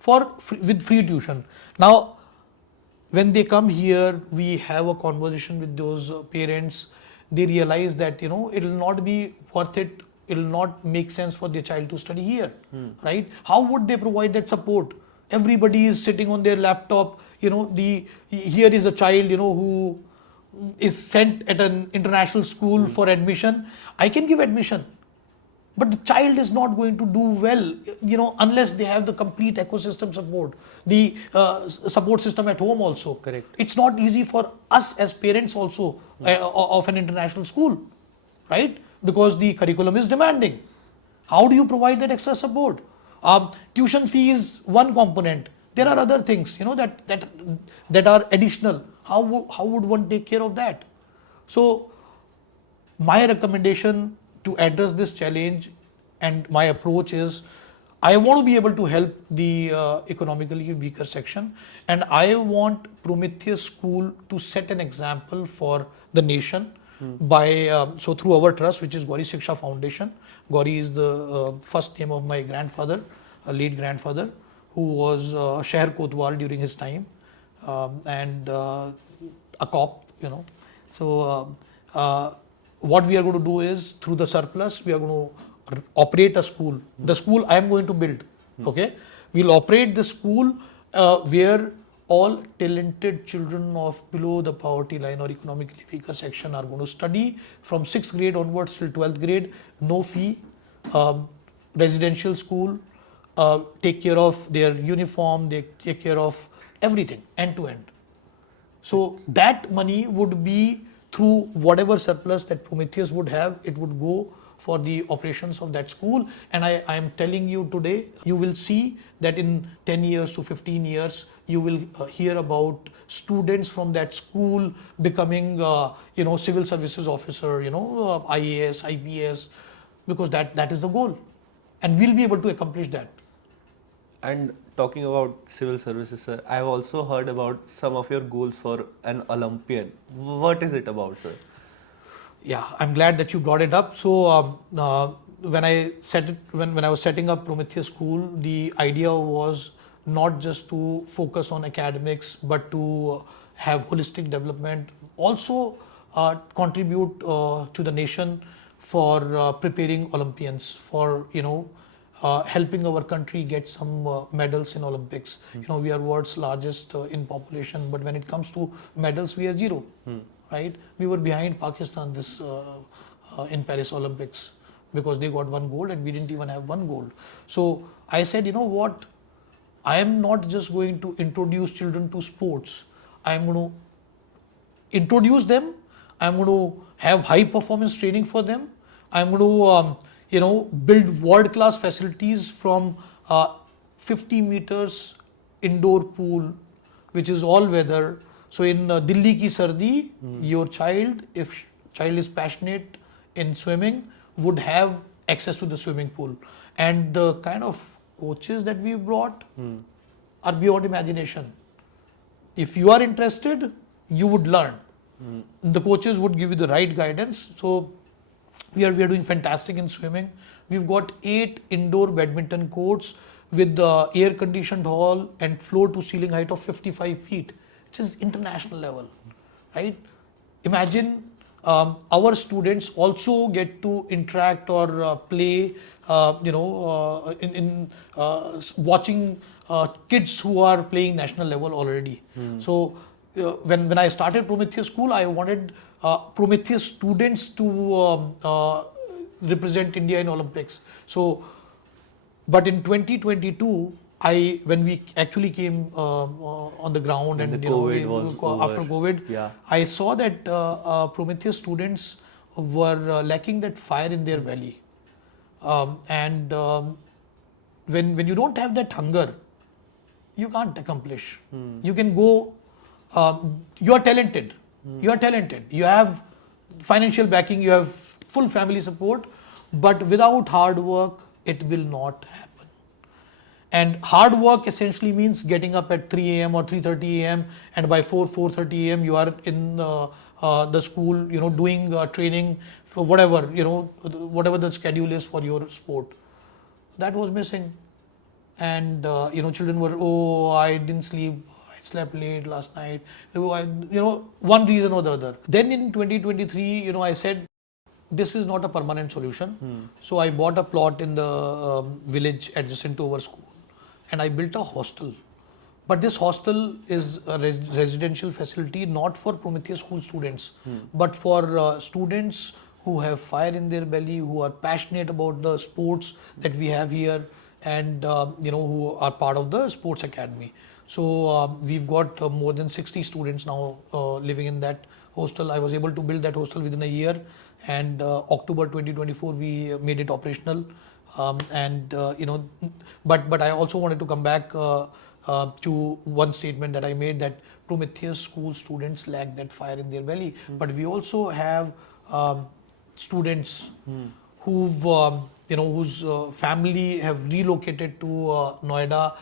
with free tuition. Now, when they come here, we have a conversation with those parents. They realize that it will not be worth it. It will not make sense for their child to study here, right? How would they provide that support? Everybody is sitting on their laptop. Here is a child, who is sent at an international school for admission. I can give admission, but the child is not going to do well, unless they have the complete ecosystem support, the support system at home also. Correct. It's not easy for us as parents also of an international school, right? Because the curriculum is demanding. How do you provide that extra support? Tuition fee is one component. There are other things, that are additional. How would one take care of that? So, my recommendation to address this challenge and my approach is, I want to be able to help the economically weaker section, and I want Prometheus School to set an example for the nation by through our trust, which is Gauri Shiksha Foundation. Gauri is the first name of my grandfather, a late grandfather, who was Sheher Kotwal during his time, and a cop, So what we are going to do is, through the surplus, we are going to operate a school. The school I am going to build, okay? We'll operate the school where all talented children of below the poverty line or economically weaker section are going to study from 6th grade onwards till 12th grade, no fee, residential school, take care of their uniform, they take care of everything end to end. So that money would be through whatever surplus that Prometheus would have, it would go for the operations of that school. And I am telling you today, you will see that in 10 years to 15 years, you will hear about students from that school becoming, civil services officer, IAS, IPS, because that is the goal. And we'll be able to accomplish that. And talking about civil services, sir, I've also heard about some of your goals for an Olympian. What is it about, sir? Yeah, I'm glad that you brought it up. So when I was setting up Prometheus School, the idea was not just to focus on academics, but to have holistic development, also contribute to the nation for preparing Olympians, for helping our country get some medals in Olympics. We are world's largest in population, but when it comes to medals, we are zero. Right? We were behind Pakistan this in Paris Olympics because they got 1 gold and we didn't even have 1 gold. So I said, what? I am not just going to introduce children to sports. I am going to introduce them. I am going to have high performance training for them. I am going to build world-class facilities from 50 meters indoor pool, which is all weather. So in Delhi ki sardi, your child, if child is passionate in swimming, would have access to the swimming pool. And the kind of coaches that we brought are beyond imagination. If you are interested, you would learn. The coaches would give you the right guidance. So we are doing fantastic in swimming. We've got 8 indoor badminton courts with the air-conditioned hall and floor-to-ceiling height of 55 feet. Which is international level, right? Imagine our students also get to interact or play, in watching kids who are playing national level already. So when I started Prometheus School, I wanted Prometheus students to represent India in Olympics. So, but in 2022, when we actually came on the ground When and the COVID was after over. COVID, Yeah. I saw that Prometheus students were lacking that fire in their belly, and when you don't have that hunger, you can't accomplish. You can go. You are talented. You are talented. You have financial backing. You have full family support, but without hard work, it will not happen. And hard work essentially means getting up at 3 a.m. or 3:30 a.m. and by 4:30 a.m. you are in the school, doing training for whatever, whatever the schedule is for your sport. That was missing. And children were, oh, I didn't sleep, I slept late last night. One reason or the other. Then in 2023, I said, this is not a permanent solution. So I bought a plot in the village adjacent to our school, and I built a hostel. But this hostel is a residential facility not for Prometheus School students, but for students who have fire in their belly, who are passionate about the sports that we have here, and who are part of the sports academy. So we've got more than 60 students now living in that hostel. I was able to build that hostel within a year, and October 2024 we made it operational. But I also wanted to come back to one statement that I made, that Prometheus School students lack that fire in their belly. But we also have students who've whose family have relocated to Noida,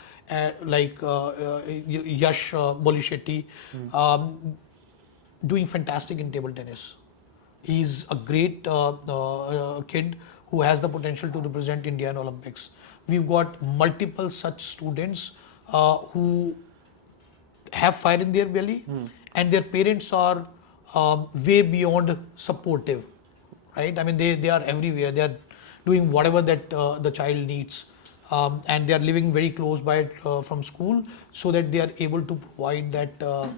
like Yash Bolishetty, doing fantastic in table tennis. He's a great kid who has the potential to represent India in Olympics. We've got multiple such students who have fire in their belly, and their parents are way beyond supportive, right? I mean, they are everywhere. They are doing whatever that the child needs, and they are living very close by it from school, so that they are able to provide that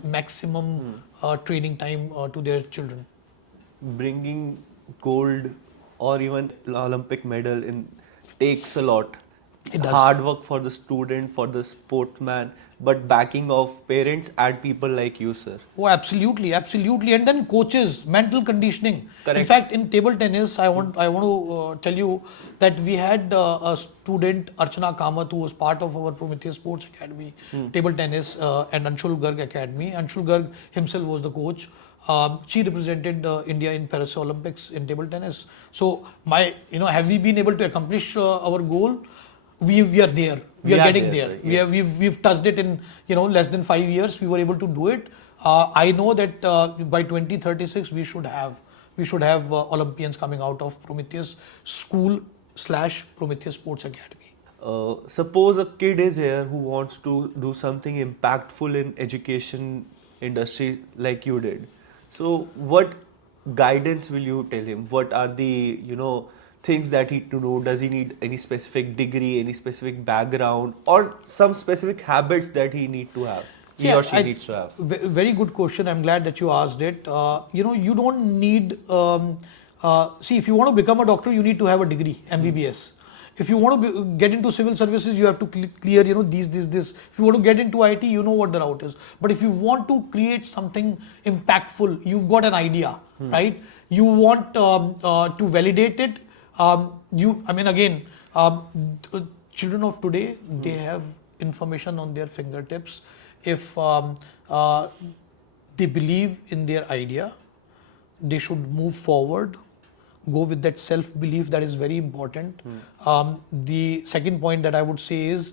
maximum training time to their children. Bringing gold or even Olympic medal in takes a lot. It does. Hard work for the student, for the sportsman, but backing of parents and people like you, sir. Oh, absolutely, absolutely. And then coaches, mental conditioning. Correct. In fact, in table tennis, I want to tell you that we had a student, Archana Kamath, who was part of our Prometheus Sports Academy, table tennis, and Anshul Garg Academy. Anshul Garg himself was the coach. She represented India in Paris Olympics in table tennis. So have we been able to accomplish our goal? We are there. We are getting there. Sir, yes. We've touched it in less than 5 years. We were able to do it. I know that by 2036 we should have Olympians coming out of Prometheus School / Prometheus Sports Academy. Suppose a kid is here who wants to do something impactful in education industry like you did. So what guidance will you tell him? What are the things that he to know? Does he need any specific degree, any specific background, or some specific habits that he need to have? He or she needs to have. Very good question. I'm glad that you asked it. You don't need. See, if you want to become a doctor, you need to have a degree, MBBS. If you want to get into civil services, you have to clear, this. If you want to get into IT, you know what the route is. But if you want to create something impactful, you've got an idea, right? You want to validate it. Children of today, they have information on their fingertips. If they believe in their idea, they should move forward, go with that self-belief. That is very important. The second point that I would say is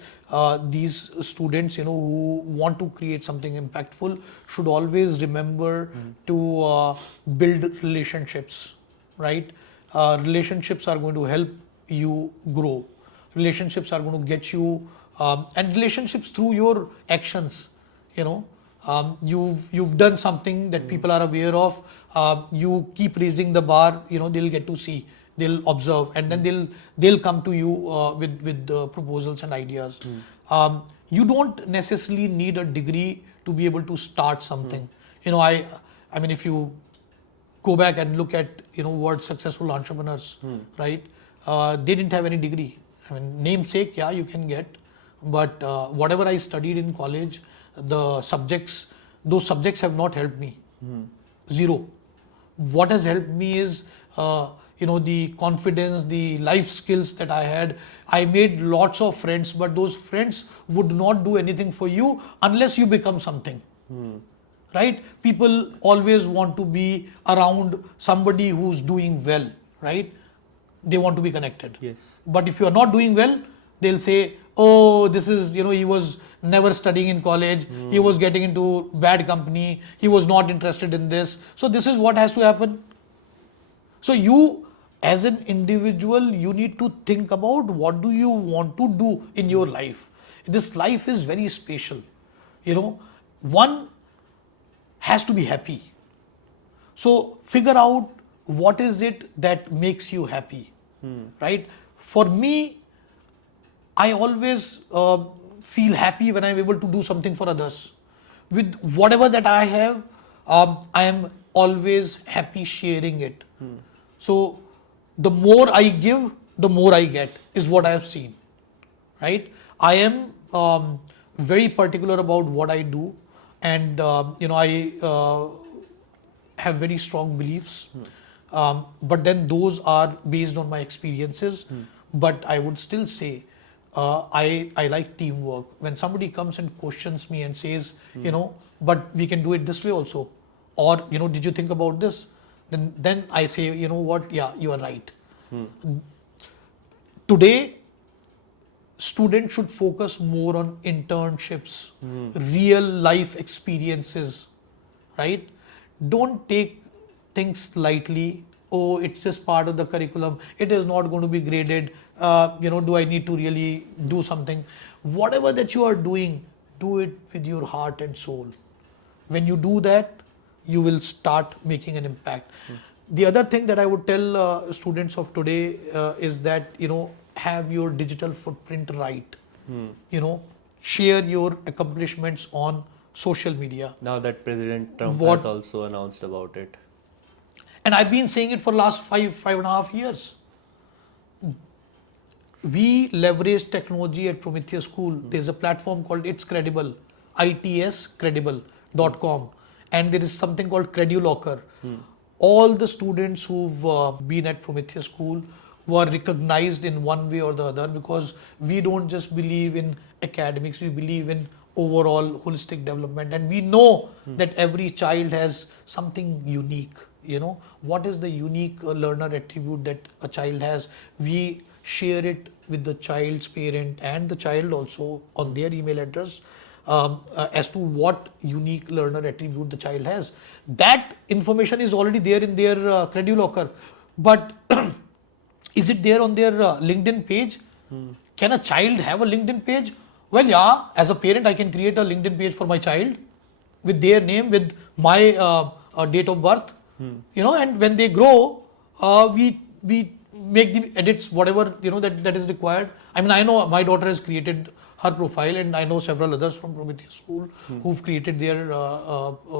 these students, who want to create something impactful, should always remember to build relationships, right? Relationships are going to help you grow. Relationships are going to get you, and relationships through your actions, You've done something that people are aware of. You keep raising the bar. They'll get to see, they'll observe, and then they'll come to you with proposals and ideas. You don't necessarily need a degree to be able to start something. I mean, if you go back and look at world successful entrepreneurs, right? They didn't have any degree. I mean, namesake, yeah, you can get, but whatever I studied in college, those subjects have not helped me. Zero. What has helped me is the confidence, the life skills that I had. I made lots of friends, but those friends would not do anything for you unless you become something. Right? People always want to be around somebody who's doing well, right? They want to be connected. Yes. But if you are not doing well, they'll say, oh, this is, he was never studying in college, he was getting into bad company, he was not interested in this. So this is what has to happen. So you, as an individual, you need to think about what do you want to do in your life. This life is very special. One has to be happy. So figure out what is it that makes you happy, right? For me, I always feel happy when I'm able to do something for others. With whatever that I have, I am always happy sharing it. So the more I give, the more I get, is what I have seen, right? I am very particular about what I do, and I have very strong beliefs, but then those are based on my experiences. But I would still say I like teamwork. When somebody comes and questions me and says, but we can do it this way also, or did you think about this? Then I say, what? Yeah, you are right. Today, students should focus more on internships, real life experiences, right? Don't take things lightly. Oh, it's just part of the curriculum. It is not going to be graded. Do I need to really do something? Whatever that you are doing, do it with your heart and soul. When you do that, you will start making an impact. The other thing that I would tell students of today is that, have your digital footprint right. Share your accomplishments on social media. Now that President Trump has also announced about it. And I've been saying it for last 5.5 years. We leverage technology at Prometheus School. There's a platform called It's Credible, itscredible.com. And there is something called CrediLocker. All the students who've been at Prometheus School were recognized in one way or the other, because we don't just believe in academics, we believe in overall holistic development. And we know that every child has something unique. What is the unique learner attribute that a child has? We share it with the child's parent and the child also on their email address as to what unique learner attribute the child has. That information is already there in their CrediLocker, but is it there on their LinkedIn page? Can a child have a LinkedIn page? Well, yeah, as a parent, I can create a LinkedIn page for my child with their name, with my date of birth. And when they grow, we make the edits, whatever that is required. I mean, I know my daughter has created her profile, and I know several others from Prometheus School who've created their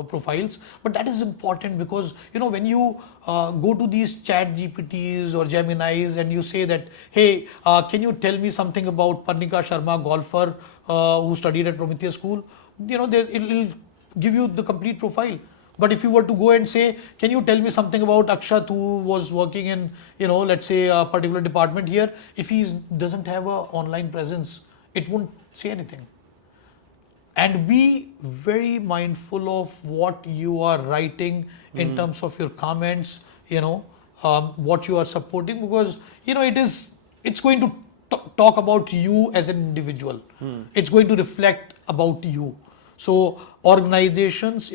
profiles. But that is important, because when you go to these chat GPTs or Geminis and you say that, hey, can you tell me something about Kanish Sharma, golfer who studied at Prometheus School, it'll give you the complete profile. But if you were to go and say, can you tell me something about Akshat, who was working in, let's say a particular department here, if he doesn't have an online presence, it won't say anything. And be very mindful of what you are writing in terms of your comments, what you are supporting, because, it's going to talk about you as an individual. It's going to reflect about you. So organizations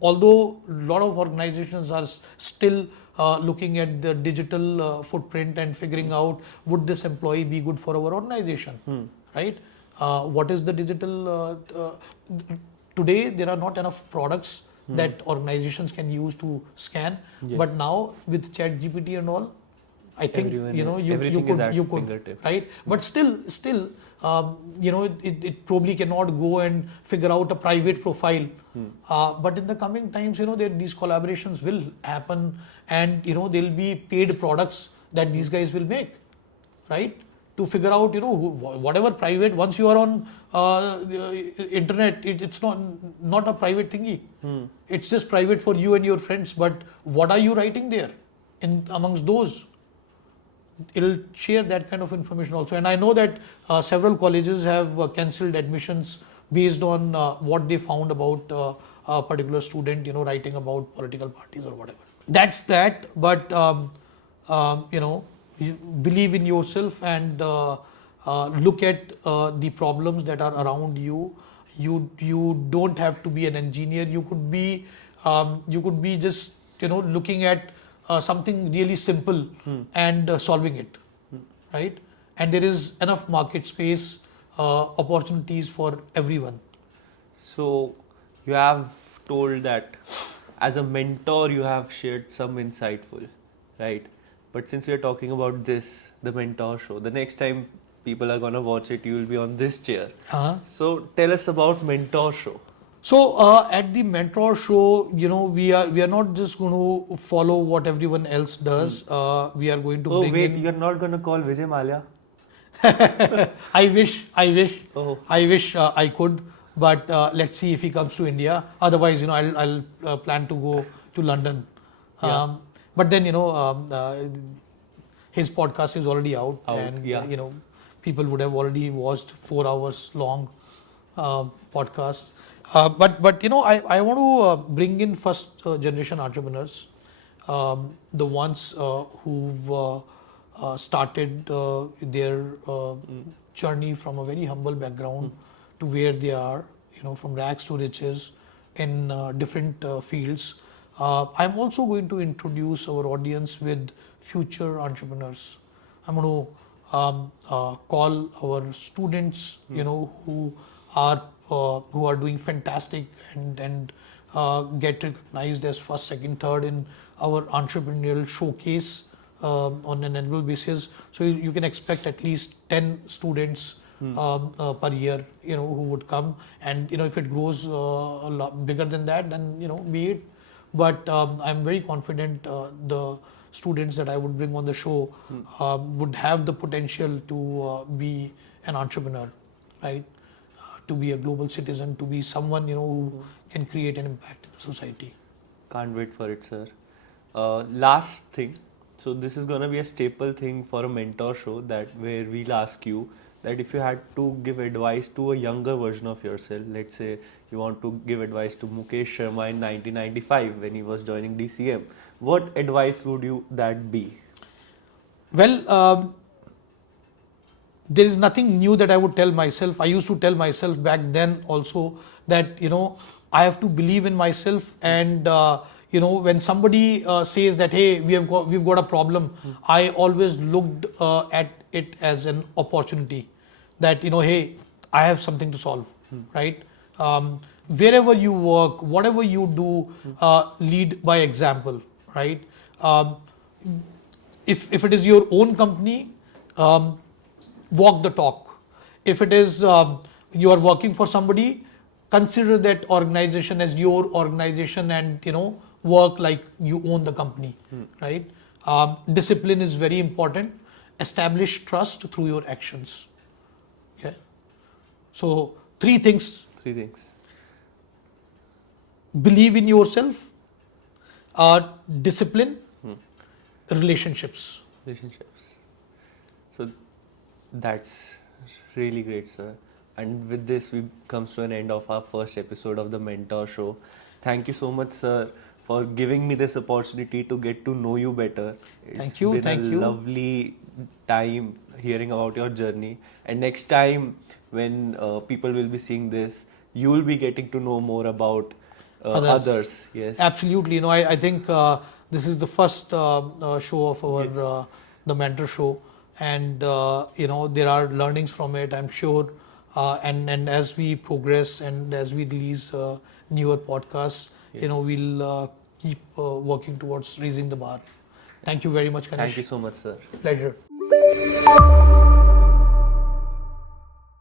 although a lot of organizations are still looking at the digital footprint and figuring out, would this employee be good for our organization, right? What is the digital? today there are not enough products that organizations can use to scan. Yes. But now with ChatGPT and all, I think Everyone you is at could fingertips. right. But still, it probably cannot go and figure out a private profile. But in the coming times, these collaborations will happen, and there'll be paid products that these guys will make, right? To figure out, whatever private. Once you are on the internet, it's not a private thingy. It's just private for you and your friends. But what are you writing there, in amongst those? It'll share that kind of information also. And I know that several colleges have cancelled admissions based on what they found about a particular student, writing about political parties or whatever. That's that. But you believe in yourself and look at the problems that are around you. You don't have to be an engineer. You could be just looking at something really simple and solving it, right? And there is enough market space, opportunities for everyone. So you have told that as a mentor you have shared some insightful, right? But since we are talking about this, the mentor show, the next time people are gonna watch it, you will be on this chair. So tell us about mentor show. So at the mentor show, we are not just going to follow what everyone else does. We are going to bring in. You're not gonna call Vijay Mallya? I wish Oh. I could, but let's see if he comes to India. Otherwise, I'll plan to go to London. Yeah. But then his podcast is already out and yeah. People would have already watched 4 hours long podcast. But I want to bring in first generation entrepreneurs, the ones who've started their journey from a very humble background to where they are, from rags to riches in different fields. I'm also going to introduce our audience with future entrepreneurs. I'm going to call our students, who are doing fantastic and get recognized as first, second, third in our entrepreneurial showcase on an annual basis. So you can expect at least 10 students per year, who would come. And if it grows a lot bigger than that, then be it. But I'm very confident the students that I would bring on the show would have the potential to be an entrepreneur, right? To be a global citizen, to be someone who can create an impact in the society. Can't wait for it, sir. Last thing. So this is gonna be a staple thing for a mentor show, that where we'll ask you that if you had to give advice to a younger version of yourself, let's say you want to give advice to Mukesh Sharma in 1995 when he was joining DCM, what advice would that be? Well, there is nothing new that I would tell myself. I used to tell myself back then also that I have to believe in myself, and when somebody says that, hey, we've got a problem, I always looked at it as an opportunity, that hey, I have something to solve, right? Wherever you work, whatever you do, lead by example, right? If it is your own company, walk the talk. If it is you are working for somebody, consider that organization as your organization, and work like you own the company, right? Discipline is very important. Establish trust through your actions. Okay. So three things. Believe in yourself, discipline, relationships. So that's really great, sir. And with this, we comes to an end of our first episode of the Mentor Show. Thank you so much, sir, for giving me this opportunity to get to know you better. Thank you. It's been a lovely time hearing about your journey. And next time, when people will be seeing this, you will be getting to know more about others. Yes, absolutely. I think this is the first show of our the Mentor Show, and there are learnings from it. I'm sure and as we progress and as we release newer podcasts, we'll keep working towards raising the bar. Thank you very much, Kanish. Thank you so much, sir. Pleasure.